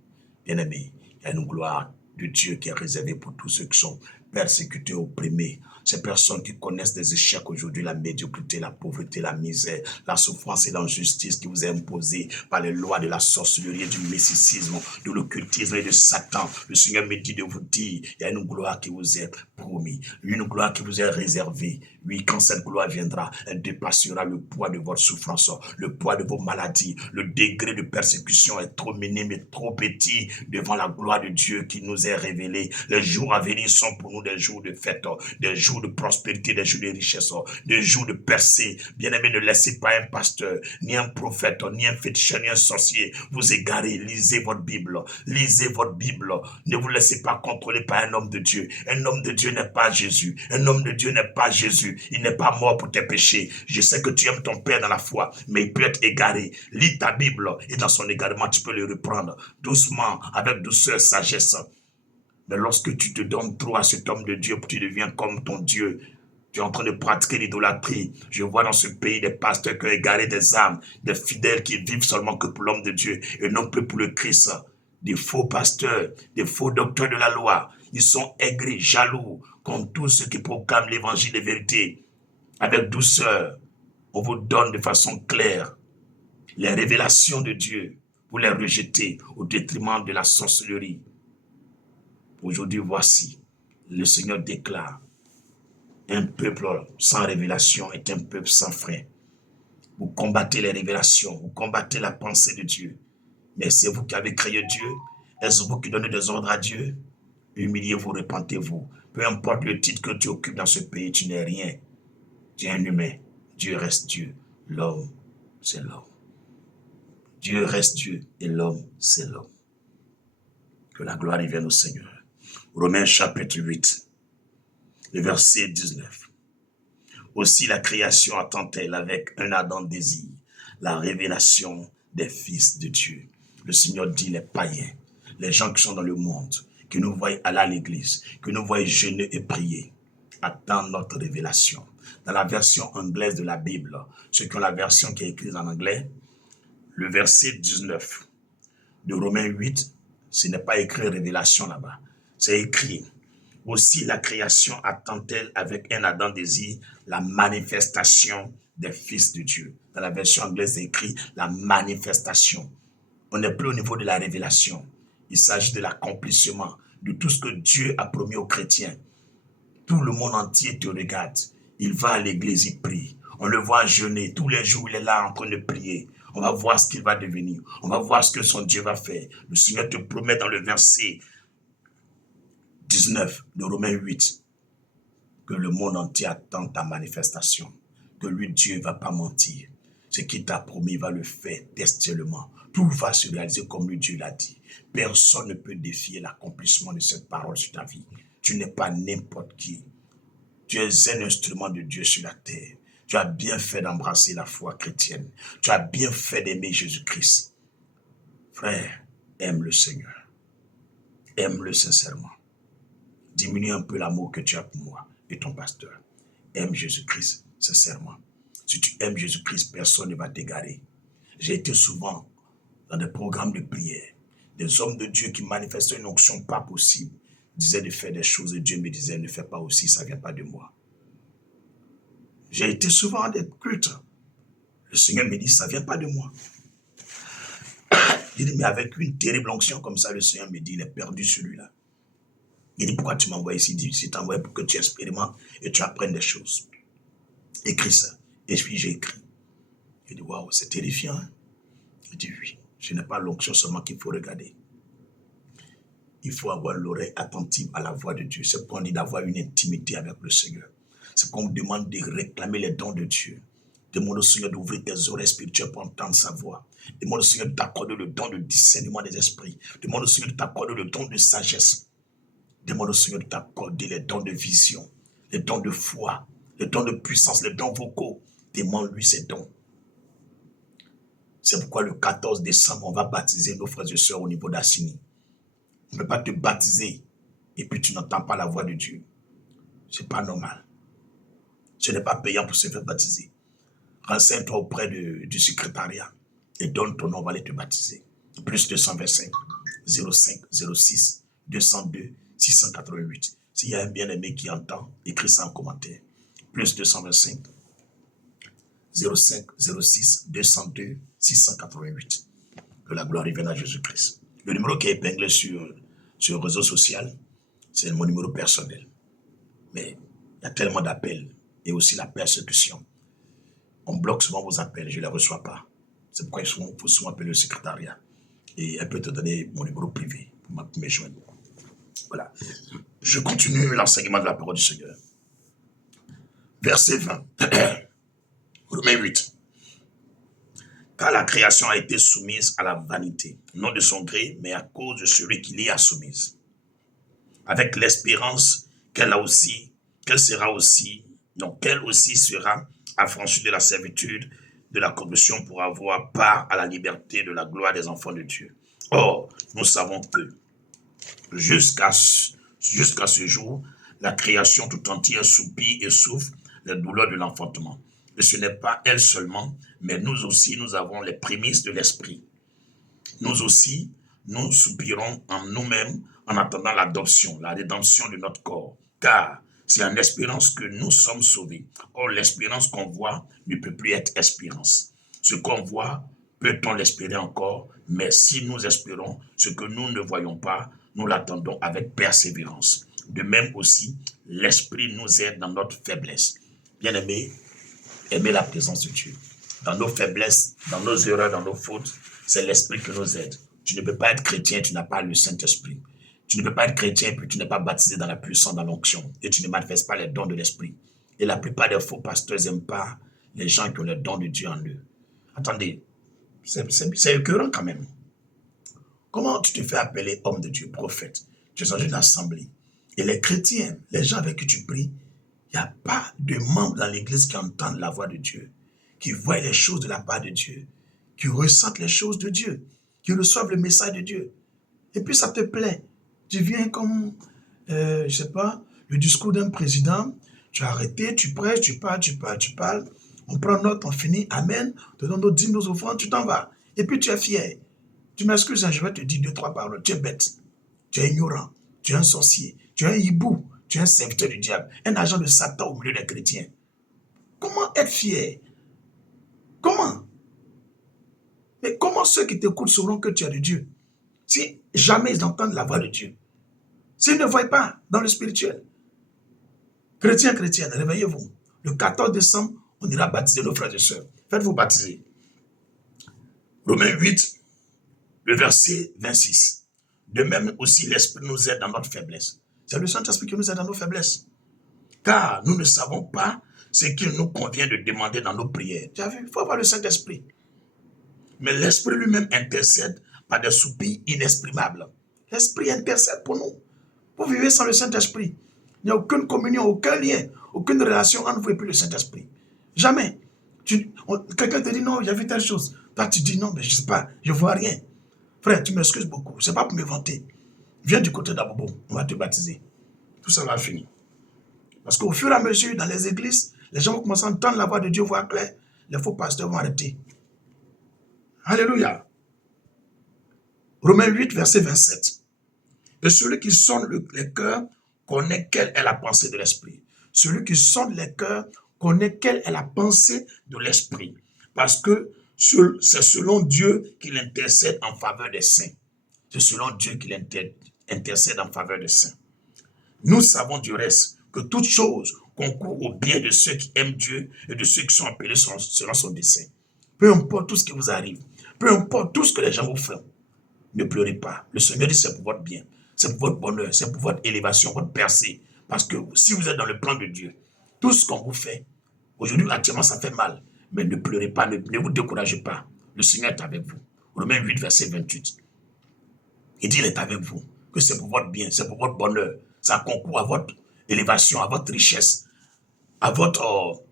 Bien-aimés, il y a une gloire de Dieu qui est réservée pour tous ceux qui sont persécutés, opprimés. Ces personnes qui connaissent des échecs aujourd'hui, la médiocrité, la pauvreté, la misère, la souffrance et l'injustice qui vous est imposée par les lois de la sorcellerie, du mysticisme, de l'occultisme et de Satan. Le Seigneur me dit de vous dire, il y a une gloire qui vous est promise, une gloire qui vous est réservée. Oui, quand cette gloire viendra, elle dépassera le poids de votre souffrance, le poids de vos maladies. Le degré de persécution est trop minime et trop petit devant la gloire de Dieu qui nous est révélée. Les jours à venir sont pour nous des jours de fête, des jours de prospérité, des jours de richesse, des jours de percée. Bien-aimés, ne laissez pas un pasteur, ni un prophète, ni un féticheur, ni un sorcier vous égarer. Lisez votre Bible. Lisez votre Bible. Ne vous laissez pas contrôler par un homme de Dieu. Un homme de Dieu n'est pas Jésus. Un homme de Dieu n'est pas Jésus. Il n'est pas mort pour tes péchés. Je sais que tu aimes ton Père dans la foi, mais il peut être égaré. Lis ta Bible et dans son égarement, tu peux le reprendre doucement, avec douceur, sagesse. Mais lorsque tu te donnes trop à cet homme de Dieu, tu deviens comme ton Dieu. Tu es en train de pratiquer l'idolâtrie. Je vois dans ce pays des pasteurs qui ont égaré des âmes, des fidèles qui vivent seulement que pour l'homme de Dieu et non plus pour le Christ. Des faux pasteurs, des faux docteurs de la loi. Ils sont aigris, jaloux, comme tous ceux qui proclament l'évangile de vérité. Avec douceur, on vous donne de façon claire les révélations de Dieu. Vous les rejetez au détriment de la sorcellerie. Aujourd'hui, voici, le Seigneur déclare, un peuple sans révélation est un peuple sans frein. Vous combattez les révélations, vous combattez la pensée de Dieu. Mais c'est vous qui avez créé Dieu. Est-ce vous qui donnez des ordres à Dieu? Humiliez-vous, repentez-vous. Peu importe le titre que tu occupes dans ce pays, tu n'es rien. Tu es un humain. Dieu reste Dieu. L'homme, c'est l'homme. Dieu reste Dieu et l'homme, c'est l'homme. Que la gloire revienne au Seigneur. Romains chapitre 8, le verset 19. Aussi la création attend-elle avec un ardent désir la révélation des fils de Dieu. Le Seigneur dit les païens, les gens qui sont dans le monde, qui nous voient aller à l'église, qui nous voient jeûner et prier, attendent notre révélation. Dans la version anglaise de la Bible, ceux qui ont la version qui est écrite en anglais, le verset 19 de Romains 8, ce n'est pas écrit révélation là-bas. C'est écrit, aussi la création attend-elle avec un ardent désir la manifestation des fils de Dieu. Dans la version anglaise, c'est écrit la manifestation. On n'est plus au niveau de la révélation. Il s'agit de l'accomplissement de tout ce que Dieu a promis aux chrétiens. Tout le monde entier te regarde. Il va à l'église, il prie. On le voit jeûner. Tous les jours, il est là en train de prier. On va voir ce qu'il va devenir. On va voir ce que son Dieu va faire. Le Seigneur te promet dans le verset 19 de Romains 8 que le monde entier attend ta manifestation. Que lui, Dieu, ne va pas mentir. Ce qu'il t'a promis, il va le faire textuellement. Tout va se réaliser comme lui, Dieu l'a dit. Personne ne peut défier l'accomplissement de cette parole sur ta vie. Tu n'es pas n'importe qui. Tu es un instrument de Dieu sur la terre. Tu as bien fait d'embrasser la foi chrétienne. Tu as bien fait d'aimer Jésus-Christ. Frère, aime le Seigneur. Aime-le sincèrement. Diminue un peu l'amour que tu as pour moi et ton pasteur. Aime Jésus-Christ sincèrement. Si tu aimes Jésus-Christ, personne ne va t'égarer. J'ai été souvent dans des programmes de prière. Des hommes de Dieu qui manifestaient une onction pas possible. Disaient de faire des choses et Dieu me disait ne fais pas aussi, ça ne vient pas de moi. J'ai été souvent à des cultes. Le Seigneur me dit ça ne vient pas de moi. Il dit mais avec une terrible onction comme ça, le Seigneur me dit il est perdu celui-là. Il dit pourquoi tu m'envoies ici? Il dit c'est t'envoie pour que tu expérimentes et tu apprennes des choses. Écris ça. Et puis j'ai écrit. Il dit waouh, c'est terrifiant. Hein? Il dit oui, ce n'est pas l'onction seulement qu'il faut regarder. Il faut avoir l'oreille attentive à la voix de Dieu. C'est qu'on dit d'avoir une intimité avec le Seigneur. C'est qu'on demande de réclamer les dons de Dieu. Demande au Seigneur d'ouvrir tes oreilles spirituelles pour entendre sa voix. Demande au Seigneur de t'accorder le don de discernement des esprits. Demande au Seigneur de t'accorder le don de sagesse. Demande au Seigneur de t'accorder les dons de vision, les dons de foi, les dons de puissance, les dons vocaux. Demande-lui ces dons. C'est pourquoi le 14 décembre, on va baptiser nos frères et sœurs au niveau d'Assini. On ne peut pas te baptiser et puis tu n'entends pas la voix de Dieu. Ce n'est pas normal. Ce n'est pas payant pour se faire baptiser. Renseigne-toi auprès du secrétariat et donne ton nom, on va aller te baptiser. Plus 225 05 06 202 688. S'il y a un bien-aimé qui entend, écris ça en commentaire. Plus 225 05 06 202 688. Que la gloire revienne à Jésus-Christ. Le numéro qui est épinglé sur le réseau social, c'est mon numéro personnel. Mais il y a tellement d'appels et aussi la persécution. On bloque souvent vos appels, je ne les reçois pas. C'est pourquoi il faut souvent appeler le secrétariat. Et elle peut te donner mon numéro privé pour me joindre. Voilà. Je continue l'enseignement de la parole du Seigneur. Verset 20. Romains 8. Car la création a été soumise à la vanité, non de son gré, mais à cause de celui qui l'y a soumise. Avec l'espérance qu'elle aussi sera affranchie de la servitude, de la corruption pour avoir part à la liberté de la gloire des enfants de Dieu. Or, nous savons que jusqu'à ce jour, la création tout entière soupire et souffre les douleurs de l'enfantement. Et ce n'est pas elle seulement, mais nous aussi, nous avons les prémices de l'esprit. Nous aussi, nous soupirons en nous-mêmes en attendant l'adoption, la rédemption de notre corps. Car c'est en espérance que nous sommes sauvés. Or, l'espérance qu'on voit ne peut plus être espérance. Ce qu'on voit, peut-on l'espérer encore? Mais si nous espérons ce que nous ne voyons pas, nous l'attendons avec persévérance. De même aussi, l'esprit nous aide dans notre faiblesse. Bien-aimés, aimez la présence de Dieu. Dans nos faiblesses, dans nos erreurs, dans nos fautes, c'est l'esprit qui nous aide. Tu ne peux pas être chrétien, tu n'as pas le Saint-Esprit. Tu ne peux pas être chrétien, puis tu n'es pas baptisé dans la puissance, dans l'onction. Et tu ne manifestes pas les dons de l'esprit. Et la plupart des faux pasteurs n'aiment pas les gens qui ont les dons de Dieu en eux. Attendez, c'est écœurant quand même. Comment tu te fais appeler homme de Dieu, prophète? Tu es dans une assemblée. Et les chrétiens, les gens avec qui tu pries, il n'y a pas de membres dans l'église qui entendent la voix de Dieu, qui voient les choses de la part de Dieu, qui ressentent les choses de Dieu, qui reçoivent le message de Dieu. Et puis ça te plaît. Tu viens comme, je ne sais pas, le discours d'un président, tu as arrêté, tu prêches, tu parles. On prend note, on finit, amen, on te donne nos dîmes, nos offrandes, tu t'en vas. Et puis tu es fier. Tu m'excuses, je vais te dire 2-3 paroles. Tu es bête, tu es ignorant, tu es un sorcier, tu es un hibou, tu es un serviteur du diable, un agent de Satan au milieu des chrétiens. Comment être fier? Comment? Mais comment ceux qui t'écoutent sauront que tu es de Dieu? Si jamais ils entendent la voix de Dieu. S'ils ne voient pas dans le spirituel. Chrétiens, chrétiennes, réveillez-vous. Le 14 décembre, on ira baptiser nos frères et sœurs. Faites-vous baptiser. Romains 8, le verset 26. De même aussi, l'Esprit nous aide dans notre faiblesse. C'est le Saint-Esprit qui nous aide dans nos faiblesses. Car nous ne savons pas ce qu'il nous convient de demander dans nos prières. Tu as vu, il faut avoir le Saint-Esprit. Mais l'Esprit lui-même intercède par des soupirs inexprimables. L'Esprit intercède pour nous. Vous vivez sans le Saint-Esprit. Il n'y a aucune communion, aucun lien, aucune relation entre vous et puis le Saint-Esprit. Jamais. Quelqu'un te dit non, j'ai vu telle chose. Toi, tu dis non, mais je ne sais pas, je ne vois rien. Frère, tu m'excuses beaucoup. Ce n'est pas pour me vanter. Viens du côté d'Abobo, on va te baptiser. Tout ça va finir. Parce qu'au fur et à mesure, dans les églises, les gens vont commencer à entendre la voix de Dieu, voir clair. Les faux pasteurs vont arrêter. Alléluia. Romains 8, verset 27. Et celui qui sonde les cœurs connaît quelle est la pensée de l'esprit. Celui qui sonde les cœurs connaît quelle est la pensée de l'esprit. Parce que c'est selon Dieu qu'il intercède en faveur des saints. C'est selon Dieu qu'il intercède en faveur des saints. Nous savons du reste que toute chose concourt au bien de ceux qui aiment Dieu et de ceux qui sont appelés selon son dessein. Peu importe tout ce qui vous arrive, peu importe tout ce que les gens vous font, ne pleurez pas. Le Seigneur dit c'est pour votre bien, c'est pour votre bonheur, c'est pour votre élévation, votre percée. Parce que si vous êtes dans le plan de Dieu, tout ce qu'on vous fait, aujourd'hui, actuellement, ça fait mal. Mais ne pleurez pas, ne vous découragez pas. Le Seigneur est avec vous. Romains 8, verset 28. Il dit, il est avec vous, que c'est pour votre bien, c'est pour votre bonheur. Ça concourt à votre élévation, à votre richesse, à votre...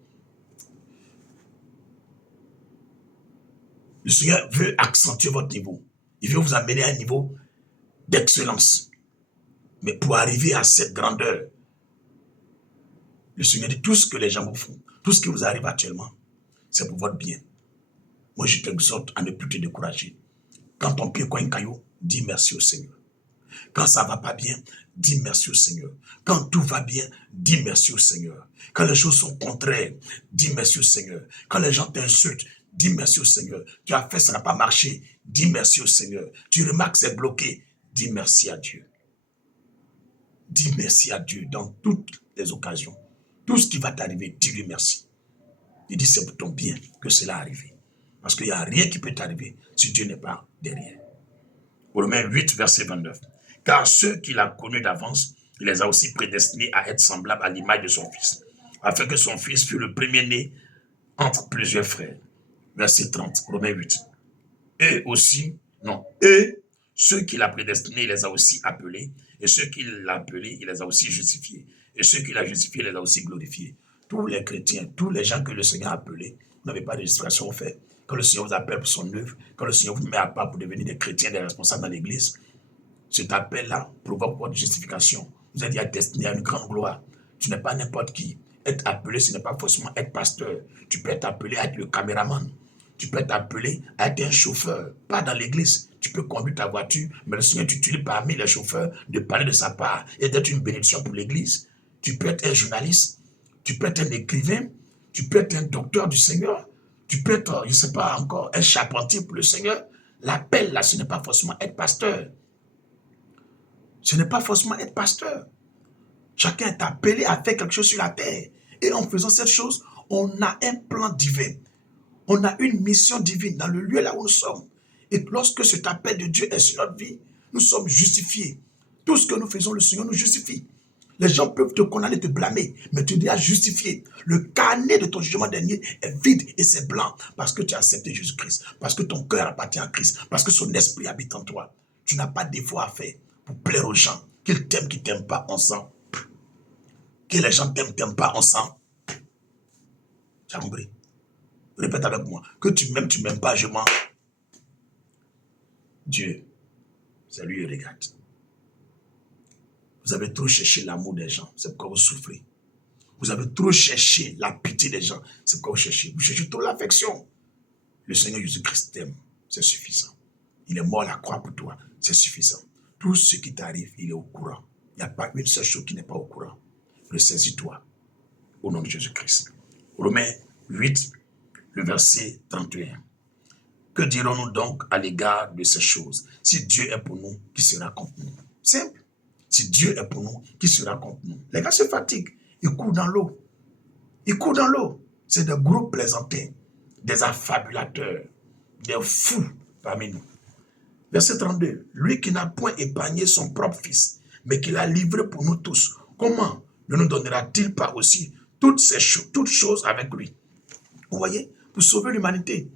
Le Seigneur veut accentuer votre niveau. Il veut vous amener à un niveau d'excellence. Mais pour arriver à cette grandeur, le Seigneur dit, tout ce que les gens vous font, tout ce qui vous arrive actuellement, c'est pour votre bien. Moi, je t'exhorte à ne plus te décourager. Quand ton pied cogne un caillou, dis merci au Seigneur. Quand ça ne va pas bien, dis merci au Seigneur. Quand tout va bien, dis merci au Seigneur. Quand les choses sont contraires, dis merci au Seigneur. Quand les gens t'insultent, dis merci au Seigneur. Tu as fait, ça n'a pas marché, dis merci au Seigneur. Tu remarques que c'est bloqué, dis merci à Dieu. Dis merci à Dieu dans toutes les occasions. Tout ce qui va t'arriver, dis-lui merci. Il dit c'est pour ton bien que cela arrive. Parce qu'il n'y a rien qui peut t'arriver si Dieu n'est pas derrière. Romains 8, verset 29. Car ceux qu'il a connus d'avance, il les a aussi prédestinés à être semblables à l'image de son Fils, afin que son Fils fût le premier-né entre plusieurs frères. Verset 30, Romains 8. Et ceux qu'il a prédestinés, il les a aussi appelés, et ceux qu'il a appelés, il les a aussi justifiés, et ceux qu'il a justifiés, il les a aussi glorifiés. Tous les chrétiens, tous les gens que le Seigneur a appelés, vous n'avez pas de justification faite. Quand le Seigneur vous appelle pour son œuvre, quand le Seigneur vous met à part pour devenir des chrétiens, des responsables dans l'église, cet appel-là provoque votre justification. Vous êtes destiné à une grande gloire. Tu n'es pas n'importe qui. Être appelé, ce n'est pas forcément être pasteur. Tu peux être appelé à être le caméraman. Tu peux être appelé à être un chauffeur, pas dans l'église. Tu peux conduire ta voiture, mais le Seigneur t'utilise parmi les chauffeurs de parler de sa part et d'être une bénédiction pour l'église. Tu peux être un journaliste, tu peux être un écrivain, tu peux être un docteur du Seigneur, tu peux être, je ne sais pas encore, un charpentier pour le Seigneur. L'appel là, ce n'est pas forcément être pasteur. Ce n'est pas forcément être pasteur. Chacun est appelé à faire quelque chose sur la terre. Et en faisant cette chose, on a un plan divin. On a une mission divine dans le lieu là où nous sommes. Et lorsque cet appel de Dieu est sur notre vie, nous sommes justifiés. Tout ce que nous faisons, le Seigneur nous justifie. Les gens peuvent te condamner, te blâmer, mais tu es déjà justifié. Le carnet de ton jugement dernier est vide et c'est blanc parce que tu as accepté Jésus-Christ, parce que ton cœur appartient à Christ, parce que son esprit habite en toi. Tu n'as pas d'effort à faire pour plaire aux gens. Qu'ils t'aiment, qu'ils ne t'aiment pas, on sent. Que les gens t'aiment pas, on sent. Tu as compris? Répète avec moi. Que tu m'aimes pas, je mens. Dieu, c'est lui qui regarde. Vous avez trop cherché l'amour des gens, c'est pourquoi vous souffrez. Vous avez trop cherché la pitié des gens, c'est pourquoi vous cherchez. Vous cherchez trop l'affection. Le Seigneur Jésus-Christ t'aime, c'est suffisant. Il est mort à la croix pour toi, c'est suffisant. Tout ce qui t'arrive, il est au courant. Il n'y a pas une seule chose qui n'est pas au courant. Ressaisis-toi au nom de Jésus-Christ. Romains 8, le verset 31. Que dirons-nous donc à l'égard de ces choses? Si Dieu est pour nous, qui sera contre nous? Simple. Si Dieu est pour nous, qui sera contre nous? Les gars se fatiguent. Ils courent dans l'eau. Ils courent dans l'eau. C'est des gros plaisantins, des affabulateurs, des fous parmi nous. Verset 32. Lui qui n'a point épargné son propre fils, mais qui l'a livré pour nous tous, comment ne nous donnera-t-il pas aussi toutes choses avec lui? Vous voyez, pour sauver l'humanité,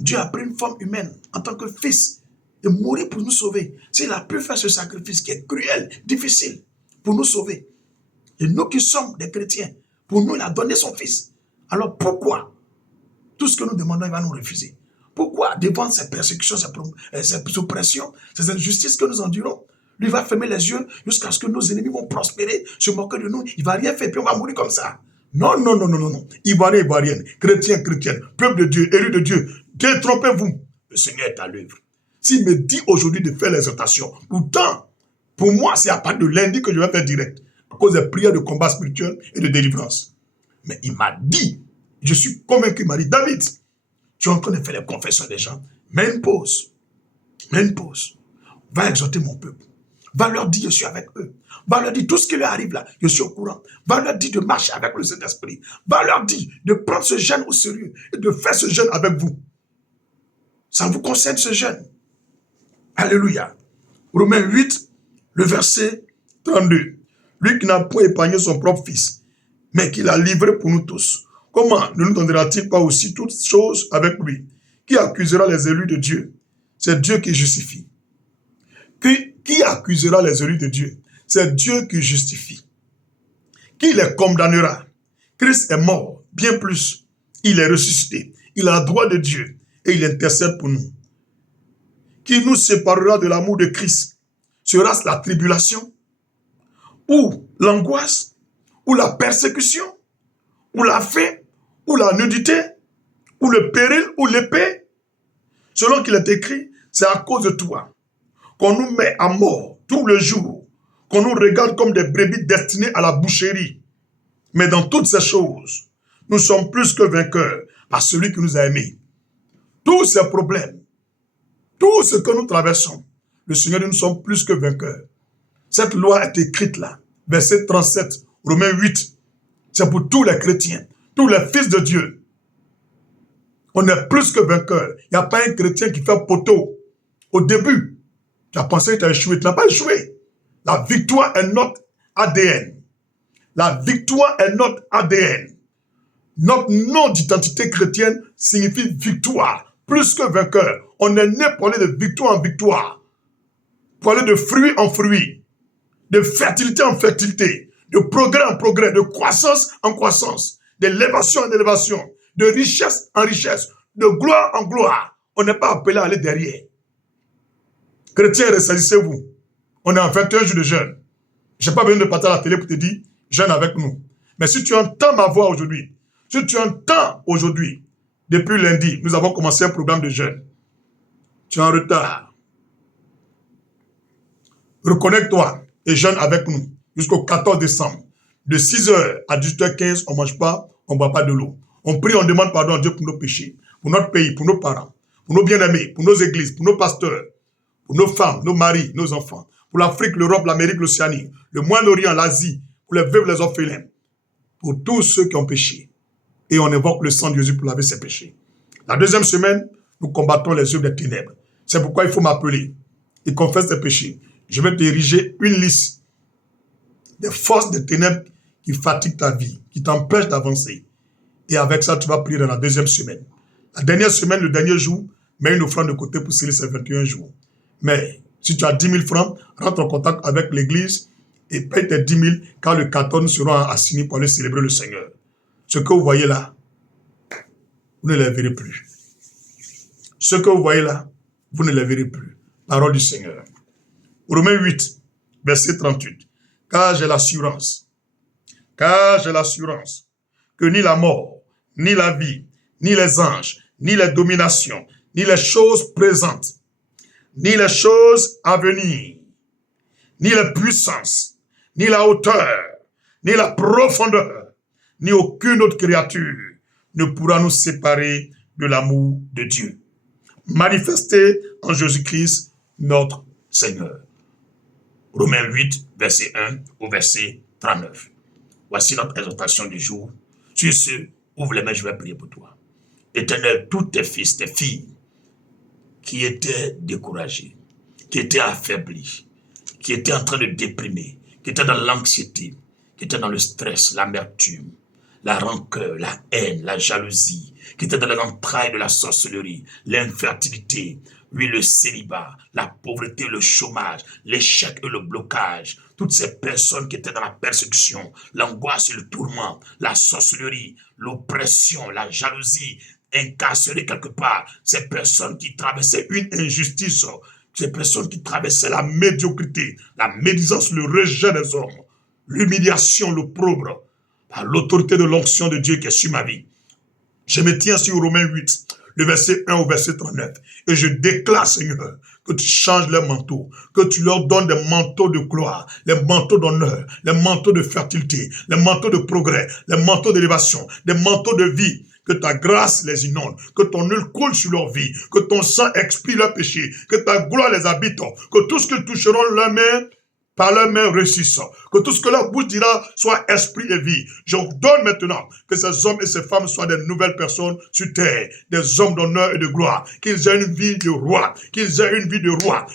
Dieu a pris une forme humaine en tant que fils et mourir pour nous sauver. S'il a pu faire ce sacrifice qui est cruel, difficile, pour nous sauver, et nous qui sommes des chrétiens, pour nous, il a donné son fils. Alors pourquoi tout ce que nous demandons, il va nous refuser? Pourquoi devant ces persécutions, ces oppressions, ces injustices que nous endurons, lui va fermer les yeux jusqu'à ce que nos ennemis vont prospérer, se moquer de nous, il ne va rien faire, puis on va mourir comme ça? Non, non, non, non, non, non. Ivoirien, Ivoirienne, chrétien, chrétienne, peuple de Dieu, élu de Dieu, détrompez-vous. Le Seigneur est à l'œuvre. S'il me dit aujourd'hui de faire l'exhortation, pourtant, pour moi, c'est à partir de lundi que je vais faire direct, à cause des prières de combat spirituel et de délivrance. Mais il m'a dit, je suis convaincu, il m'a dit, David, tu es en train de faire les confessions des gens, mets une pause. Mets une pause. Va exhorter mon peuple. Va leur dire, je suis avec eux. Va leur dire tout ce qui leur arrive là, je suis au courant. Va leur dire de marcher avec le Saint-Esprit. Va leur dire de prendre ce jeûne au sérieux et de faire ce jeûne avec vous. Ça vous concerne ce jeûne. Alléluia. Romains 8, le verset 32. Lui qui n'a point épargné son propre fils, mais qui l'a livré pour nous tous. Comment ne nous donnera-t-il pas aussi toutes choses avec lui? Qui accusera les élus de Dieu? C'est Dieu qui justifie. Qui accusera les élus de Dieu? C'est Dieu qui justifie. Qui les condamnera? Christ est mort, bien plus. Il est ressuscité. Il a droit de Dieu et il intercède pour nous. Qui nous séparera de l'amour de Christ? Sera-ce la tribulation? Ou l'angoisse? Ou la persécution? Ou la faim? Ou la nudité? Ou le péril? Ou l'épée? Selon qu'il est écrit, c'est à cause de toi qu'on nous met à mort tout le jour, qu'on nous regarde comme des brebis destinées à la boucherie. Mais dans toutes ces choses, nous sommes plus que vainqueurs par celui qui nous a aimés. Tous ces problèmes, tout ce que nous traversons, le Seigneur dit, nous sommes plus que vainqueurs. Cette loi est écrite là, verset 37, Romains 8. C'est pour tous les chrétiens, tous les fils de Dieu. On est plus que vainqueurs. Il n'y a pas un chrétien qui fait poteau. Au début, tu as pensé que tu as échoué. Tu n'as pas échoué. La victoire est notre ADN. La victoire est notre ADN. Notre nom d'identité chrétienne signifie victoire, plus que vainqueur. On est né pour aller de victoire en victoire, pour aller de fruit en fruit, de fertilité en fertilité, de progrès en progrès, de croissance en croissance, d'élévation en élévation, de richesse en richesse, de gloire en gloire. On n'est pas appelé à aller derrière. Chrétiens, ressaisissez-vous. On est en 21 jours de jeûne. Je n'ai pas besoin de partir à la télé pour te dire, jeûne avec nous. Mais si tu entends ma voix aujourd'hui, si tu entends aujourd'hui, depuis lundi, nous avons commencé un programme de jeûne. Tu es en retard. Reconnecte-toi et jeûne avec nous jusqu'au 14 décembre. De 6h à 18h15, on ne mange pas, on ne boit pas de l'eau. On prie, on demande pardon à Dieu pour nos péchés, pour notre pays, pour nos parents, pour nos bien-aimés, pour nos églises, pour nos pasteurs, pour nos femmes, nos maris, nos enfants, pour l'Afrique, l'Europe, l'Amérique, l'Océanie, le Moyen-Orient, l'Asie, pour les veuves, les orphelins, pour tous ceux qui ont péché. Et on évoque le sang de Jésus pour laver ses péchés. La deuxième semaine, nous combattons les œuvres des ténèbres. C'est pourquoi il faut m'appeler et confesse tes péchés. Je vais t'ériger une liste des forces des ténèbres qui fatiguent ta vie, qui t'empêchent d'avancer. Et avec ça, tu vas prier dans la deuxième semaine. La dernière semaine, le dernier jour, mets une offrande de côté pour sceller ces 21 jours. Mais si tu as 10 000 francs, rentre en contact avec l'église et paye tes 10 000 car le 14 nous serons assignés pour aller célébrer le Seigneur. Ce que vous voyez là, vous ne les verrez plus. Ce que vous voyez là, vous ne les verrez plus. Parole du Seigneur. Romains 8, verset 38. Car j'ai l'assurance que ni la mort, ni la vie, ni les anges, ni les dominations, ni les choses présentes, ni les choses à venir, ni les puissances, ni la hauteur, ni la profondeur, ni aucune autre créature ne pourra nous séparer de l'amour de Dieu, manifesté en Jésus-Christ, notre Seigneur. Romains 8, verset 1 au verset 39. Voici notre exhortation du jour. Sur ce, ouvre les mains, je vais prier pour toi. Éternel, tous tes fils, tes filles, qui étaient découragés, qui étaient affaiblis, qui étaient en train de déprimer, qui étaient dans l'anxiété, qui étaient dans le stress, l'amertume, la rancœur, la haine, la jalousie, qui étaient dans les entrailles de la sorcellerie, l'infertilité, oui, le célibat, la pauvreté, le chômage, l'échec et le blocage. Toutes ces personnes qui étaient dans la persécution, l'angoisse et le tourment, la sorcellerie, l'oppression, la jalousie, incarcérées quelque part. Ces personnes qui traversaient une injustice, ces personnes qui traversaient la médiocrité, la médisance, le rejet des hommes, l'humiliation, l'opprobre, par l'autorité de l'onction de Dieu qui est sur ma vie. Je me tiens sur Romains 8, le verset 1 au verset 39. Et je déclare, Seigneur, que tu changes les manteaux, que tu leur donnes des manteaux de gloire, les manteaux d'honneur, les manteaux de fertilité, les manteaux de progrès, les manteaux d'élévation, des manteaux de vie, que ta grâce les inonde, que ton huile coule sur leur vie, que ton sang expie leurs péchés, que ta gloire les habite, que tout ce qu'ils toucheront leurs mains, par leurs mains réussissent, que tout ce que leur bouche dira soit esprit et vie. Je donne maintenant que ces hommes et ces femmes soient des nouvelles personnes sur terre, des hommes d'honneur et de gloire, qu'ils aient une vie de roi,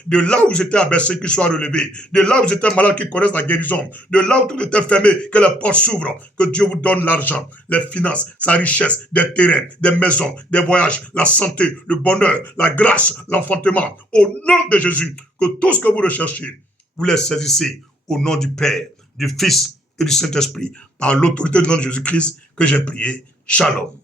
de là où ils étaient abaissés, qu'ils soient relevés, de là où ils étaient malades, qu'ils connaissent la guérison, de là où tout était fermé, que les portes s'ouvrent, que Dieu vous donne l'argent, les finances, sa richesse, des terrains, des maisons, des voyages, la santé, le bonheur, la grâce, l'enfantement, au nom de Jésus, que tout ce que vous recherchez, vous les saisissez au nom du Père, du Fils et du Saint-Esprit, par l'autorité du nom de Jésus-Christ que j'ai prié. Shalom.